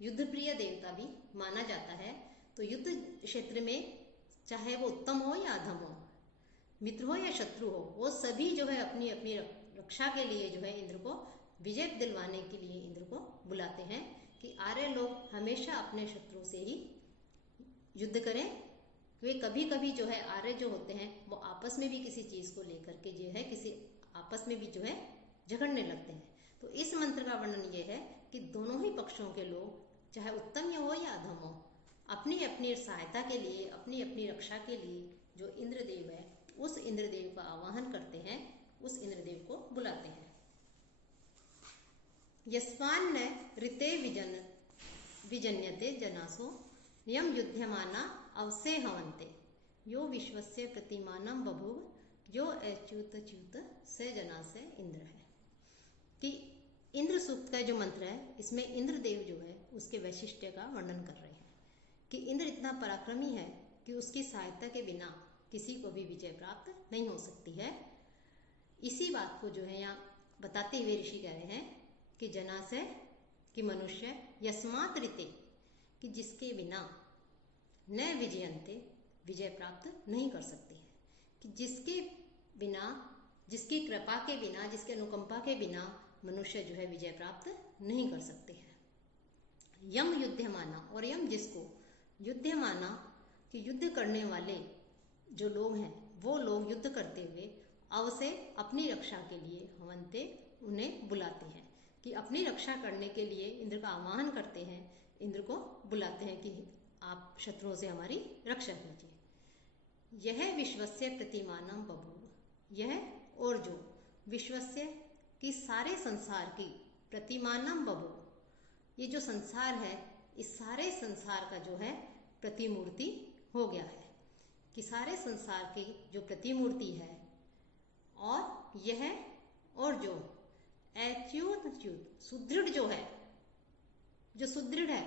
युद्ध प्रिय देवता भी माना जाता है, तो युद्ध क्षेत्र में चाहे वो उत्तम हो या अधम हो, मित्र हो या शत्रु हो, वो सभी जो है अपनी अपनी रक्षा के लिए जो है इंद्र को विजय दिलवाने के लिए इंद्र को बुलाते हैं। कि आर्य लोग हमेशा अपने शत्रु से ही युद्ध करें। वे कभी कभी जो है आर्य जो होते हैं वो आपस में भी किसी चीज को लेकर के जो है किसी आपस में भी जो है झगड़ने लगते हैं। तो इस मंत्र का वर्णन ये है कि दोनों ही पक्षों के लोग चाहे उत्तम हो या अधम हो, अपनी अपनी सहायता के लिए, अपनी अपनी रक्षा के लिए जो इंद्रदेव है उस इंद्रदेव का आवाहन करते हैं, उस इंद्रदेव को बुलाते हैं। यस्मान् न ऋते विजन्यते जनासो यम युध्यमाना अवसे हवन्ते यो विश्वस्य प्रतिमानं बभूव यो अच्युतच्युत स जनास्य इंद्र है। कि इंद्र सूक्त का जो मंत्र है इसमें इंद्रदेव जो है उसके वैशिष्ट्य का वर्णन कर रहे हैं कि इंद्र इतना पराक्रमी है कि उसकी सहायता के बिना किसी को भी विजय प्राप्त नहीं हो सकती है। इसी बात को जो है यहाँ बताते हुए ऋषि कह रहे हैं कि जनासय कि मनुष्य यस्मात् ऋते कि जिसके बिना न विजयन्ते विजय प्राप्त नहीं कर सकते हैं। कि जिसके बिना, जिसकी कृपा के बिना, जिसके अनुकंपा के बिना मनुष्य जो है विजय प्राप्त नहीं कर सकते हैं। यम युध्यमाना, और यम जिसको युध्यमाना कि युद्ध करने वाले जो लोग हैं वो लोग युद्ध करते हुए अवसे अपनी रक्षा के लिए हवन्ते उन्हें बुलाते हैं। कि अपनी रक्षा करने के लिए इंद्र का आह्वान करते हैं, इंद्र को बुलाते हैं कि आप शत्रुओं से हमारी रक्षा कीजिए। यह विश्वस्य प्रतिमानम बभूव, यह और जो विश्वस्य कि सारे संसार की प्रतिमानम बभूव, ये जो संसार है इस सारे संसार का जो है प्रतिमूर्ति हो गया है। कि सारे संसार की जो प्रतिमूर्ति है और यह और जो अच्युत सुदृढ़ जो है, जो सुदृढ़ है,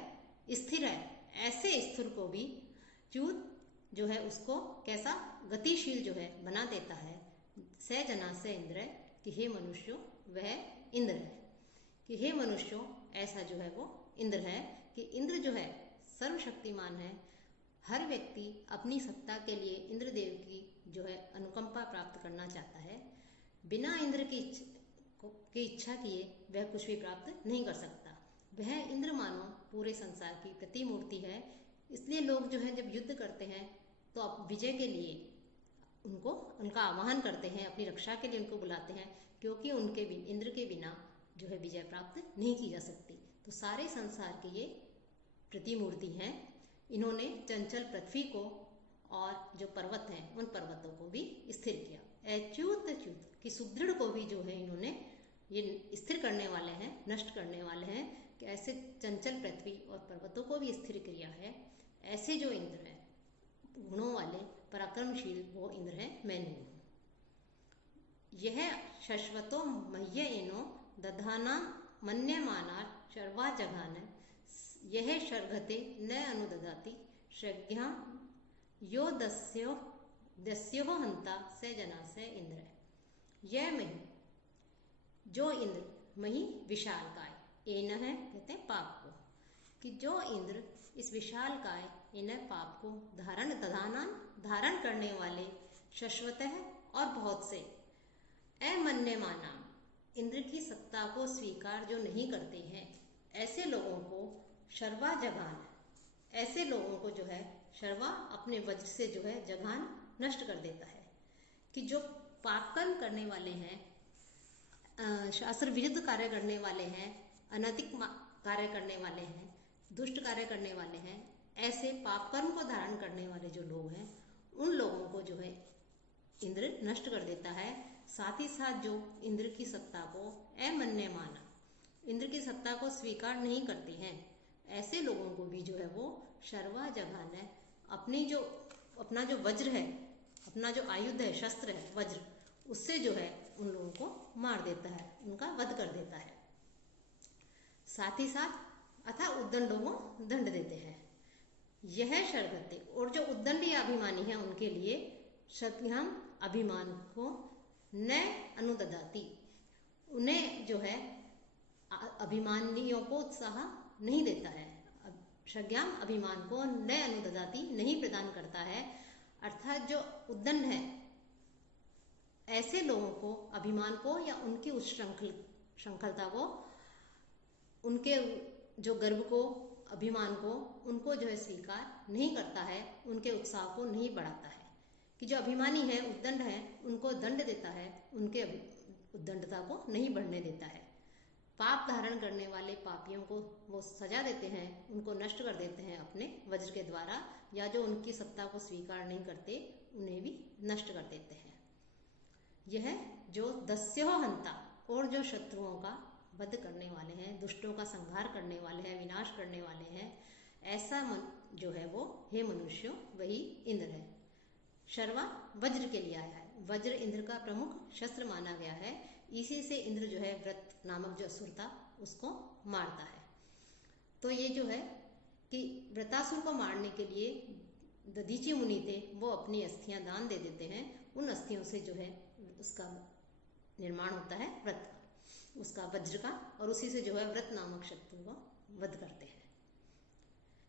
स्थिर है, ऐसे स्थिर को भी च्युत जो है उसको कैसा गतिशील जो है बना देता है। स जनास्य इंद्र है कि हे मनुष्यों वह इंद्र है। कि हे मनुष्यों ऐसा जो है वो इंद्र है। कि इंद्र जो है सर्वशक्तिमान है। हर व्यक्ति अपनी सत्ता के लिए इंद्रदेव की जो है अनुकंपा प्राप्त करना चाहता है। बिना इंद्र की इच्छा किए वह कुछ भी प्राप्त नहीं कर सकता। वह इंद्र मानो पूरे संसार की प्रतिमूर्ति है। इसलिए लोग जो है जब युद्ध करते हैं तो अब विजय के लिए उनका आह्वान करते हैं, अपनी रक्षा के लिए उनको बुलाते हैं, क्योंकि इंद्र के बिना जो है विजय प्राप्त नहीं की जा सकती। तो सारे संसार की ये प्रतिमूर्ति हैं। इन्होंने चंचल पृथ्वी को और जो पर्वत हैं उन पर्वतों को भी स्थिर किया। अच्युत कि सुदृढ़ को भी जो है इन्होंने ये स्थिर करने वाले हैं, नष्ट करने वाले हैं। कि ऐसे चंचल पृथ्वी और पर्वतों को भी स्थिर किया है। ऐसे जो इंद्र है गुणों वाले पराक्रमशील वो इंद्र है, मैं नहीं हूँ। यह शश्वतो मह्य इनो दधाना मन्यमाना शर्वा जघान, यह शर्घते न अनुदधाति श्रज्ञा यो दस्यो हंता स जना से इंद्र है। यह मही जो इंद्र, मही विशाल काय, एन है कहते हैं पाप को। कि जो इंद्र इस विशाल काय इन पाप को धारण दधाना धारण करने वाले, शाश्वतः और बहुत से, अमन्यमाना, इंद्र की सत्ता को स्वीकार जो नहीं करते हैं, ऐसे लोगों को शर्वा जघान, ऐसे लोगों को जो है शर्वा अपने वज्र से जो है जघान नष्ट कर देता है। कि जो पाप कर्म करने वाले हैं, शास्त्र विरुद्ध कार्य करने वाले हैं, अनैतिक कार्य करने वाले हैं, दुष्ट कार्य करने वाले हैं, ऐसे पाप कर्म को धारण करने वाले जो लोग हैं, उन लोगों को जो है इंद्र नष्ट कर देता है। साथ ही साथ जो इंद्र की सत्ता को अमन्यमाना, इंद्र की सत्ता को स्वीकार नहीं करते हैं, ऐसे लोगों को भी जो है वो शर्वा जघान है, अपना जो वज्र है, अपना जो आयुध है, शस्त्र है वज्र, उससे जो है उन लोगों को मार देता है, उनका वध कर देता है। साथ ही साथ अथा उद्दंडों को दंड देते हैं। यह शर्वते, और जो उद्दंड या अभिमानी है उनके लिए शतघ्न अभिमान को न अनुददाती, उन्हें जो है अभिमानियों को उत्साह नहीं देता है, शज्ञाम अभिमान को न अनुददाती नहीं प्रदान करता है। अर्थात जो उद्दंड है, ऐसे लोगों को अभिमान को या उनकी उस श्रृंखलता को, उनके जो गर्व को, अभिमान को, उनको जो है स्वीकार नहीं करता है, उनके उत्साह को नहीं बढ़ाता है। कि जो अभिमानी है, उद्दंड है, उनको दंड देता है, उनके उद्दंडता को नहीं बढ़ने देता है। पाप धारण करने वाले पापियों को वो सजा देते हैं, उनको नष्ट कर देते हैं अपने वज्र के द्वारा, या जो उनकी सत्ता को स्वीकार नहीं करते उन्हें भी नष्ट कर देते हैं। यह जो दस्यो हंता, और जो शत्रुओं का वध करने वाले हैं, दुष्टों का संहार करने वाले हैं, विनाश करने वाले हैं, ऐसा जो है वो हे मनुष्यों वही इंद्र है। शर्वा वज्र के लिए आया है, वज्र इंद्र का प्रमुख शस्त्र माना गया है, इसी से इंद्र जो है व्रत नामक जो असुर था उसको मारता है। तो ये जो है कि व्रतासुर को मारने के लिए दधीची मुनि थे, वो अपनी अस्थियां दान दे देते हैं, उन अस्थियों से जो है उसका निर्माण होता है व्रत का, उसका वज्र का, और उसी से जो है व्रत नामक शत्रु को वध करते हैं।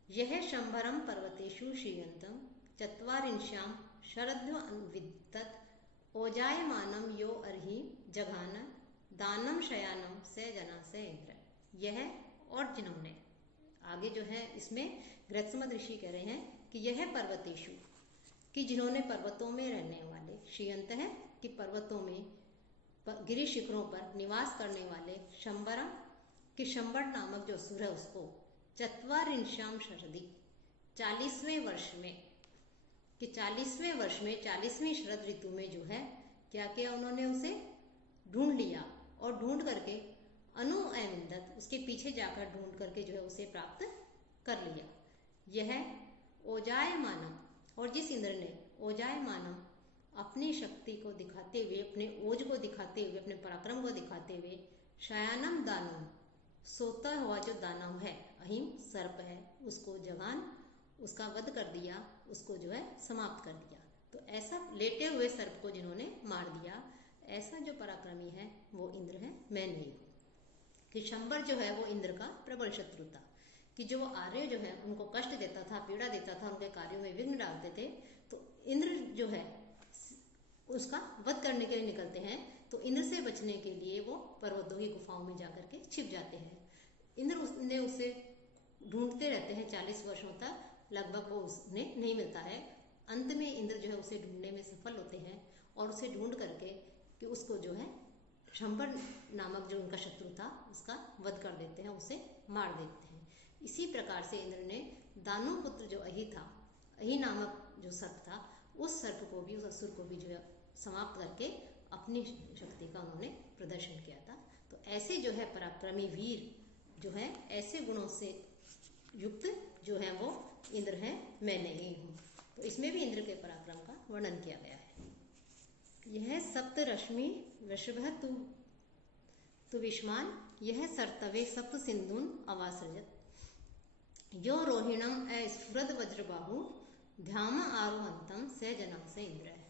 यह शंभरम पर्वतेषु श्रीयंतम चत्वारिंश्याम शरद्विद्तत् ओजायमानम यो अर्हि जघान दानम शयानम से जना से इंद्र। यह और जिन्होंने, आगे जो है इसमें गृत्समत ऋषि कह रहे हैं कि यह पर्वतेषु, कि जिन्होंने पर्वतों में रहने वाले, श्रीयंत है कि पर्वतों में गिरि शिखरों पर निवास करने वाले, शंबरम कि शंबर नामक जो असुर है उसको, चत्वारिंश्याम शरदी 40वें वर्ष में, कि 40वें वर्ष में 40वीं शरद ऋतु में जो है क्या किया उन्होंने, उसे ढूंढ लिया, और ढूंढ करके अनुअविंदत, उसके पीछे जाकर ढूंढ करके जो है उसे प्राप्त कर लिया। यह ओजायमानम, और जिस इंद्र ने ओजायमानम अपनी शक्ति को दिखाते हुए, अपने ओज को दिखाते हुए, अपने पराक्रम को दिखाते हुए, शयानम दानव, सोता हुआ जो दानव है, अहिम सर्प है, उसको जघान, उसका वध कर दिया, उसको जो है समाप्त कर दिया। तो ऐसा लेटे हुए सर्प को जिन्होंने मार दिया, ऐसा जो पराक्रमी है वो इंद्र है, मैं नहीं हूँ। कि शंबर जो है वो इंद्र का प्रबल शत्रु था, कि जो आर्य जो है उनको कष्ट देता था, पीड़ा देता था, उनके कार्यों में विघ्न डालते थे, तो इंद्र जो है उसका वध करने के लिए निकलते हैं। तो इंद्र से बचने के लिए वो पर्वतों की गुफाओं में जाकर के छिप जाते हैं। इंद्र ने उसे ढूंढते रहते हैं 40 वर्षों तक, लगभग वो उन्हें नहीं मिलता है। अंत में इंद्र जो है उसे ढूंढने में सफल होते हैं, और उसे ढूंढ करके कि उसको जो है शंबर नामक जो उनका शत्रु था उसका वध कर देते हैं, उसे मार देते हैं। इसी प्रकार से इंद्र ने दानु पुत्र जो अहि था, अहि नामक जो सर्प था, उस सर्प को भी, उस असुर को भी जो है समाप्त करके अपनी शक्ति का उन्होंने प्रदर्शन किया था। तो ऐसे जो है पराक्रमी वीर जो है, ऐसे गुणों से युक्त जो है वो इंद्र है, मैं नहीं हूँ। तो इसमें भी इंद्र के पराक्रम का वर्णन किया गया है। यह सप्त रश्मि वृषभ तु विष्मान, यह सर्तवे सप्त सिंधुन अवासृजत, यो रोहिणम अस्फुरद वज्रबाहु ध्याम आरोहंतम से जना से इंद्र है।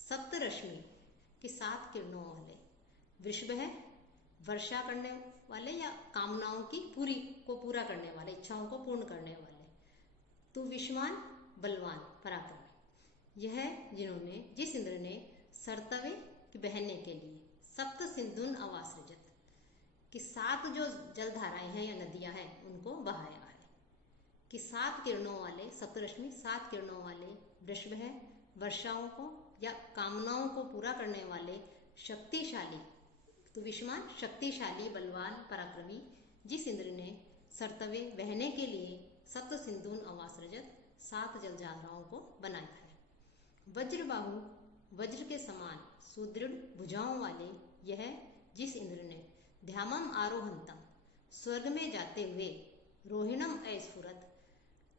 सप्त रश्मि के 7 किरणों वाले, वृषभ है वर्षा करने वाले या कामनाओं की पूरा करने वाले, इच्छाओं को पूर्ण करने वाले, तु विष्मान बलवान पराक्रमी, यह जिस इंद्र ने सरतवे की बहने के लिए सप्त सिंधुन अवासृजत कि 7 जो जलधाराएं हैं या नदियां हैं उनको बहाया है, कि 7 किरणों वाले सप्तरश्मि 7 किरणों वाले वृषभ है, वर्षाओं को या कामनाओं को पूरा करने वाले शक्तिशाली तो विषमान शक्तिशाली बलवान पराक्रमी जिस इंद्र ने सरतवे बहने के लिए सप्त सिंधुन अवासृजत 7 जलधाराओं को बनाया है। वज्रबाहु वज्र के समान सुदृढ़ भुजाओं वाले यह जिस इंद्र ने ध्यामम आरोहंतम स्वर्ग में जाते हुए रोहिणम अस्फुरत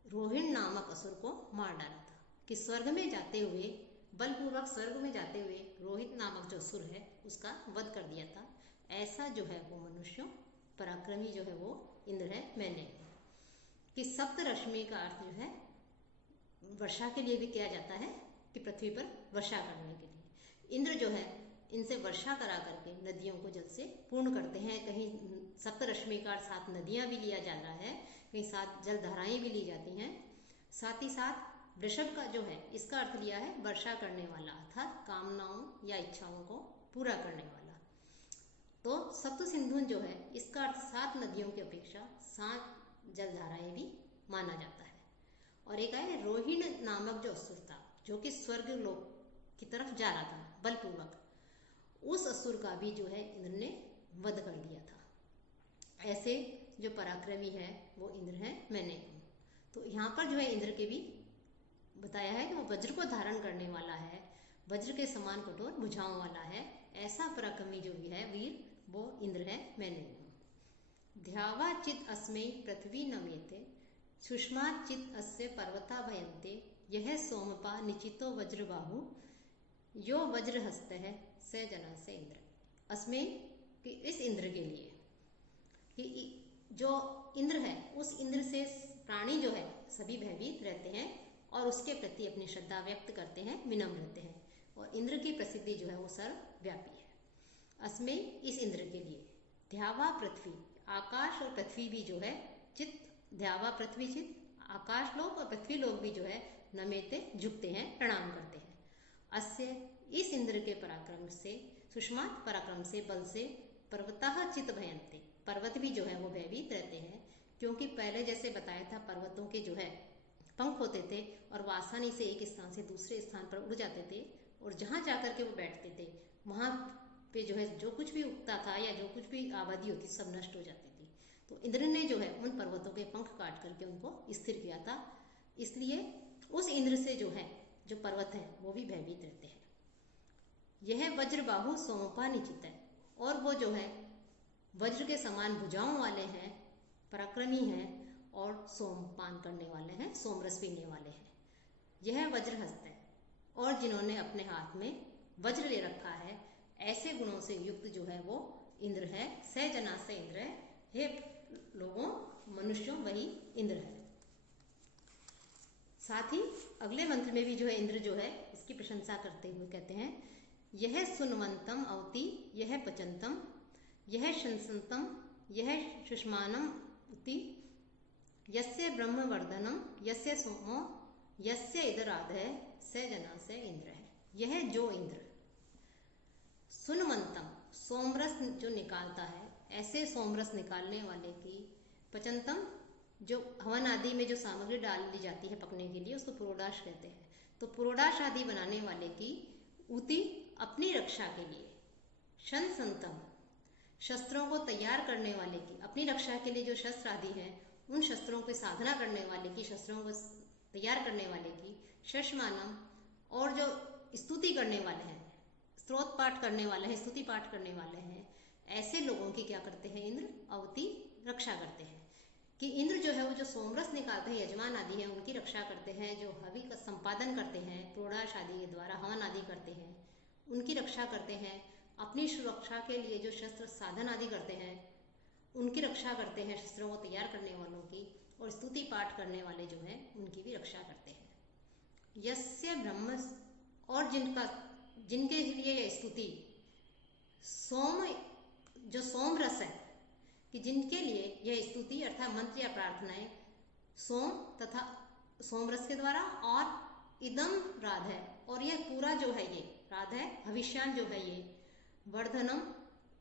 रोहिण नामक असुर को मार डाला था, कि स्वर्ग में जाते हुए बलपूर्वक स्वर्ग में जाते हुए रोहित नामक जो असुर है उसका वध कर दिया था। ऐसा जो है वो मनुष्यों पराक्रमी जो है वो इंद्र है मैंने। कि सप्त रश्मि का अर्थ जो है वर्षा के लिए भी किया जाता है, कि पृथ्वी पर वर्षा करने के लिए इंद्र जो है इनसे वर्षा करा करके नदियों को जल से पूर्ण करते हैं। कहीं सप्त रश्मि का 7 नदियां भी लिया जा रहा है, कहीं 7 जलधाराएं भी ली जाती हैं। साथ ही साथ वृषभ का जो है इसका अर्थ लिया है वर्षा करने वाला अर्थात कामनाओं या इच्छाओं को पूरा करने वाला। तो सप्त सिंधुन जो है इसका अर्थ 7 नदियों की अपेक्षा 7 जलधाराएं भी माना जाता है। और एक है रोहिण नामक जो असुर था जो कि स्वर्ग लोक की तरफ जा रहा था बलपूर्वक, उस असुर का भी जो है इंद्र ने वध कर दिया था। ऐसे जो पराक्रमी है वो इंद्र है मैंने। तो यहाँ पर जो है इंद्र के भी बताया है कि वो वज्र को धारण करने वाला है, वज्र के समान कठोर भुजाओं वाला है। ऐसा पराक्रमी जो भी है वीर वो इंद्र है मैंने। ध्यावा चित अस्मै पृथ्वी नमेते सुष्मा चित अस्य पर्वता भयन्ते यह सोमपा निचितो वज्रबाहु यो वज्रहस्त है से जना से इंद्र। अस्मै कि इस इंद्र के लिए कि जो इंद्र है उस इंद्र से प्राणी जो है सभी भयभीत रहते हैं और उसके प्रति अपनी श्रद्धा व्यक्त करते हैं, विनम्र रहते हैं। और इंद्र की प्रसिद्धि जो है वो सर्वव्यापी है। अस्मै इस इंद्र के लिए ध्यावा पृथ्वी आकाश और पृथ्वी भी जो है चित ध्यावा पृथ्वी चित आकाश लोक और पृथ्वी लोक भी जो है नमेते झुकते हैं, प्रणाम करते हैं। अस्य इस इंद्र के पराक्रम से सुष्मात पराक्रम से बल से पर्वतः चित भयन्ते पर्वत भी जो है वो भयभीत रहते हैं, क्योंकि पहले जैसे बताया था पर्वतों के जो है पंख होते थे और वो आसानी से एक स्थान से दूसरे स्थान पर उड़ जाते थे और जहाँ जाकर के वो बैठते थे वहाँ पे जो है जो कुछ भी उगता था या जो कुछ भी आबादी होती सब नष्ट हो जाती थी। तो इंद्र ने जो है उन पर्वतों के पंख काट करके उनको स्थिर किया था, इसलिए उस इंद्र से जो है जो पर्वत है वो भी भयभीत रहते हैं। यह वज्रबाहु सोमपा निचित है और वो जो है वज्र के समान भुजाओं वाले हैं, पराक्रमी हैं और सोमपान करने वाले हैं, सोमरस पीने वाले हैं। यह वज्रहस्त है और जिन्होंने अपने हाथ में वज्र ले रखा है ऐसे गुणों से युक्त जो है वो इंद्र है। सह जना से इंद्र है, हे लोगों मनुष्यों वही इंद्र है। साथ ही अगले मंत्र में भी जो है इंद्र जो है इसकी प्रशंसा करते हुए कहते हैं यह सुनवंतम अवति यह पचंतम यह शंसंतम यह सुष्मानम उति यस्य ब्रह्मवर्धनम यस्य सोमो यस्य इदराधय स जना से इंद्र है। यह जो इंद्र सुनवंतम सोमरस जो निकालता है, ऐसे सोमरस निकालने वाले की पचंतम जो हवन आदि में जो सामग्री डाल दी जाती है पकने के लिए उसको पुरोडाश कहते हैं। तो पुरोडाश आदि बनाने वाले की उति अपनी रक्षा के लिए, शंसंतम शस्त्रों को तैयार करने वाले की अपनी रक्षा के लिए जो शस्त्र आदि हैं उन शस्त्रों की साधना करने वाले की, शस्त्रों को तैयार करने वाले की, शशमानम और जो स्तुति करने वाले हैं, स्तोत्र पाठ करने वाले हैं, स्तुति पाठ करने वाले हैं, ऐसे लोगों की क्या करते हैं इंद्र अवति रक्षा करते हैं। कि इंद्र जो है वो जो सोमरस निकालते हैं यजमान आदि है उनकी रक्षा करते हैं, जो हवि का संपादन करते हैं प्रोडाश आदि के द्वारा हवन आदि करते हैं उनकी रक्षा करते हैं, अपनी सुरक्षा के लिए जो शस्त्र साधन आदि करते हैं उनकी रक्षा करते हैं, शस्त्रों को तैयार करने वालों की, और स्तुति पाठ करने वाले जो हैं उनकी भी रक्षा करते हैं। यस्य ब्रह्म और जिनके लिए यह स्तुति सोम जो सोम रस है कि जिनके लिए यह स्तुति अर्थात मंत्र या प्रार्थनाएं सोम तथा सोम रस के द्वारा और इदम राध है, और यह पूरा जो है ये राध है, भविष्यान जो है ये वर्धनम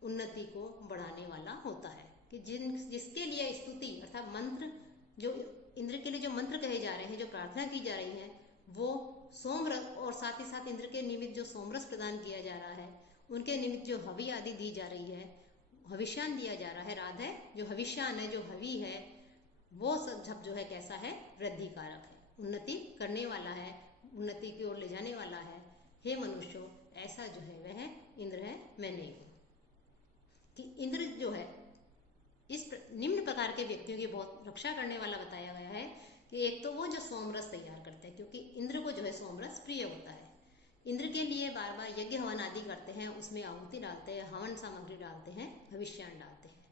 उन्नति को बढ़ाने वाला होता है। कि जिसके लिए स्तुति अर्थात मंत्र, जो इंद्र के लिए जो मंत्र कहे जा रहे हैं, जो प्रार्थना की जा रही है, वो सोमरस, और साथ ही साथ इंद्र के निमित्त जो सोमरस प्रदान किया जा रहा है, उनके निमित्त जो हवि आदि दी जा रही है, हविष्यान दिया जा रहा है, राध है जो हविष्यान है, जो हवि है, वो सब जो है कैसा है, वृद्धि कारक है, उन्नति करने वाला है, उन्नति की ओर ले जाने वाला है। हे मनुष्यों, ऐसा जो है वह इंद्र है, मैं नहीं हूं। कि इंद्र जो है इस निम्न प्रकार के व्यक्तियों की बहुत रक्षा करने वाला बताया गया है। कि एक तो वो जो सोमरस तैयार करते हैं, क्योंकि इंद्र को जो है सोमरस प्रिय होता है। इंद्र के लिए बार बार यज्ञ हवन आदि करते हैं, उसमें आहुति डालते हैं, हवन सामग्री डालते हैं, भविष्यान डालते हैं।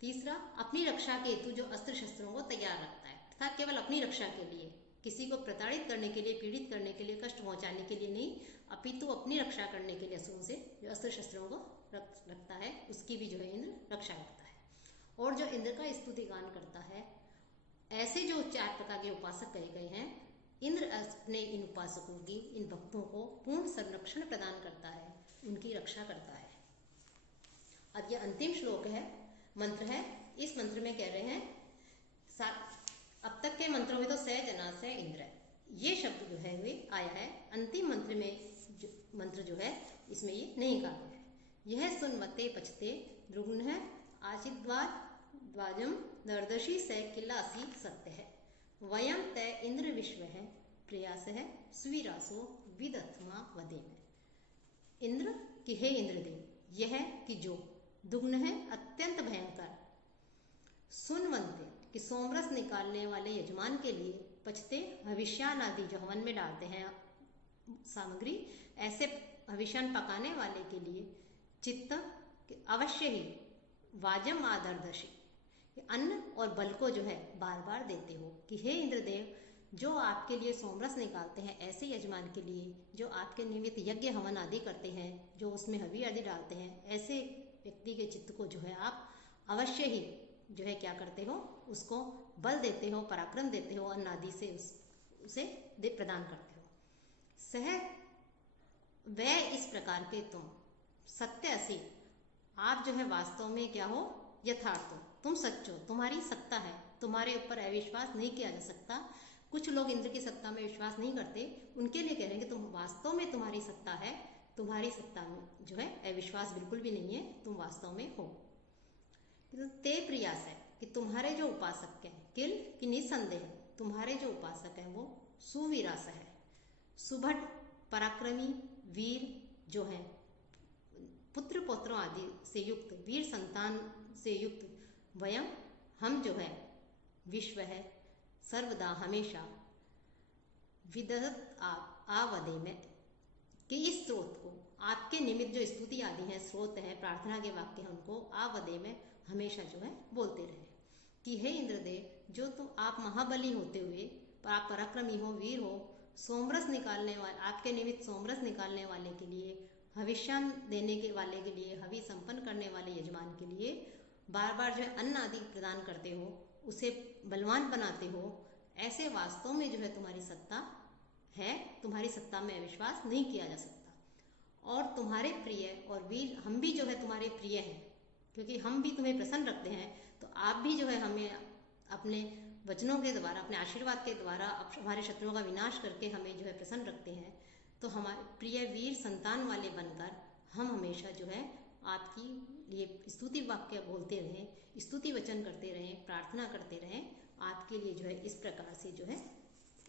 तीसरा, अपनी रक्षा के हेतु जो अस्त्र शस्त्रों को तैयार रखता है, अर्थात केवल अपनी रक्षा के लिए, किसी को प्रताड़ित करने के लिए, पीड़ित करने के लिए, कष्ट पहुंचाने के लिए नहीं, अपितु अपनी रक्षा करने के लिए असुरों से जो अस्त्र शस्त्रों को रखता है, उसकी भी जो है इंद्र रक्षा करता है। और जो इंद्र का स्तुति गान करता है, ऐसे जो 4 प्रकार के उपासक कहे गए हैं, इंद्र अपने इन उपासकों की, इन भक्तों को पूर्ण संरक्षण प्रदान करता है, उनकी रक्षा करता है। अब यह अंतिम श्लोक है, मंत्र है। इस मंत्र में कह रहे हैं, अब तक के मंत्रों में तो स जना से इंद्र है, ये शब्द जो है वे आया है। अंतिम मंत्र में मंत्र जो है इसमें ये नहीं कहा गया है। यह सुनवते पचते द्रुग्न है, आचिद्वार द्वाजम दर्दशी से किलासी सत्य है, वयम तय इंद्र विश्व है, प्रयास है स्वीरासो विदत्मा वदे में। इंद्र कि हे इंद्रदेव, यह कि जो दुग्न है अत्यंत भयंकर, सुनवंते कि सोमरस निकालने वाले यजमान के लिए, पचते भविष्यान आदि जो हवन में डालते हैं सामग्री, ऐसे भविष्यान पकाने वाले के लिए, चित्त अवश्य ही वाजम आदर्दशी, अन्न और बल को जो है बार बार देते हो। कि हे इंद्रदेव, जो आपके लिए सोमरस निकालते हैं, ऐसे यजमान के लिए जो आपके निमित्त यज्ञ हवन आदि करते हैं, जो उसमें हवि आदि डालते हैं, ऐसे व्यक्ति के चित्त को जो है आप अवश्य ही जो है क्या करते हो, उसको बल देते हो, पराक्रम देते हो, अन्न आदि से उसे प्रदान करते हो। सह वह इस प्रकार के तुम सत्य असी, आप जो है वास्तव में क्या हो, यथार्थ हो, तुम सच्चो, तुम्हारी सत्ता है, तुम्हारे ऊपर अविश्वास नहीं किया जा सकता। कुछ लोग इंद्र की सत्ता में विश्वास नहीं करते, उनके लिए कह रहे हैं कि तुम वास्तव में तुम्हारी सत्ता है, तुम्हारी सत्ता में जो है अविश्वास बिल्कुल भी नहीं है, तुम वास्तव में हो। तो ते प्रयास है कि तुम्हारे जो उपासक हैं, किल कि निसंदेह तुम्हारे जो उपासक हैं वो सुवीरास है, सुभट पराक्रमी वीर जो है, पुत्र पौत्रों आदि से युक्त, वीर संतान से युक्त, वयम हम जो है, विश्व है सर्वदा हमेशा, विदत आवदे में कि इस स्रोत को, आपके निमित्त जो स्तुति आदि है, स्रोत है, प्रार्थना के वाक्य हैं, उनको आवदे में हमेशा जो है बोलते रहे। कि हे इंद्रदेव, जो तो आप महाबली होते हुए, आप पराक्रमी हो, वीर हो, सोमरस निकालने वाले, आपके निमित्त सोमरस निकालने वाले के लिए, भविष्यान देने के वाले के लिए, हवि संपन्न करने वाले यजमान के लिए बार बार जो है अन्न आदि प्रदान करते हो, उसे बलवान बनाते हो, ऐसे वास्तव में जो है तुम्हारी सत्ता है, तुम्हारी सत्ता में अविश्वास नहीं किया जा सकता। और तुम्हारे प्रिय और वीर, हम भी जो है तुम्हारे प्रिय हैं, क्योंकि हम भी तुम्हें प्रसन्न रखते हैं, तो आप भी जो है हमें अपने वचनों के द्वारा, अपने आशीर्वाद के द्वारा हमारे शत्रुओं का विनाश करके हमें जो है प्रसन्न रखते हैं। तो हमारे प्रिय वीर संतान वाले बनकर हम हमेशा जो है आपकी लिए स्तुति वाक्य बोलते रहें, स्तुति वचन करते रहें, प्रार्थना करते रहें, आपके लिए जो है इस प्रकार से जो है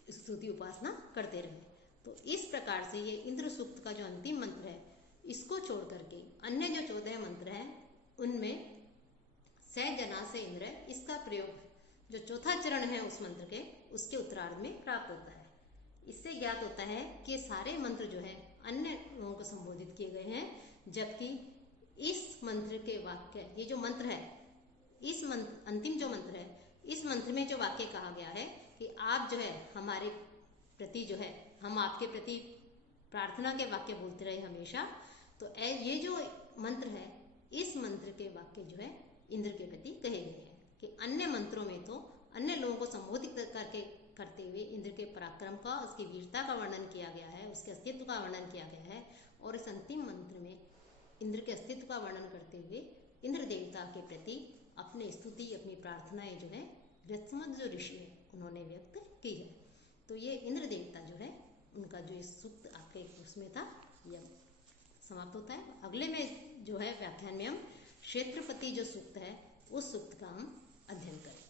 स्तुति उपासना करते रहें। तो इस प्रकार से ये इंद्र सूक्त का जो अंतिम मंत्र है, इसको छोड़ करके अन्य जो 14 मंत्र हैं उनमें स जना से इंद्र, इसका प्रयोग जो चौथा चरण है उस मंत्र के, उसके उत्तरार्ध में प्राप्त होता है। इससे ज्ञात होता है कि सारे मंत्र जो है अन्य लोगों को संबोधित किए गए हैं, जबकि इस मंत्र के वाक्य, ये जो मंत्र है, इस मंत्र, अंतिम जो मंत्र है, इस मंत्र में जो वाक्य कहा गया है कि आप जो है हमारे प्रति जो है, हम आपके प्रति प्रार्थना के वाक्य बोलते रहे हमेशा, तो ये जो मंत्र है, इस मंत्र के वाक्य जो है इंद्र के प्रति कहे गए हैं। कि अन्य मंत्रों में तो अन्य लोगों को संबोधित करके करते हुए इंद्र के पराक्रम का, उसकी वीरता का वर्णन किया गया है, उसके अस्तित्व का वर्णन किया गया है। और इस अंतिम मंत्र में इंद्र के अस्तित्व का वर्णन करते हुए इंद्र देवता के प्रति अपनी स्तुति, अपनी प्रार्थनाएं जो है रत्मत जो ऋषि है उन्होंने व्यक्त की है। तो ये इंद्र देवता जो है उनका जो इस सूक्त आपके उसमें था यह समाप्त होता है। अगले में जो है व्याख्यान में हम क्षेत्रपति जो सूक्त है उस सूक्त का हम अध्ययन करें।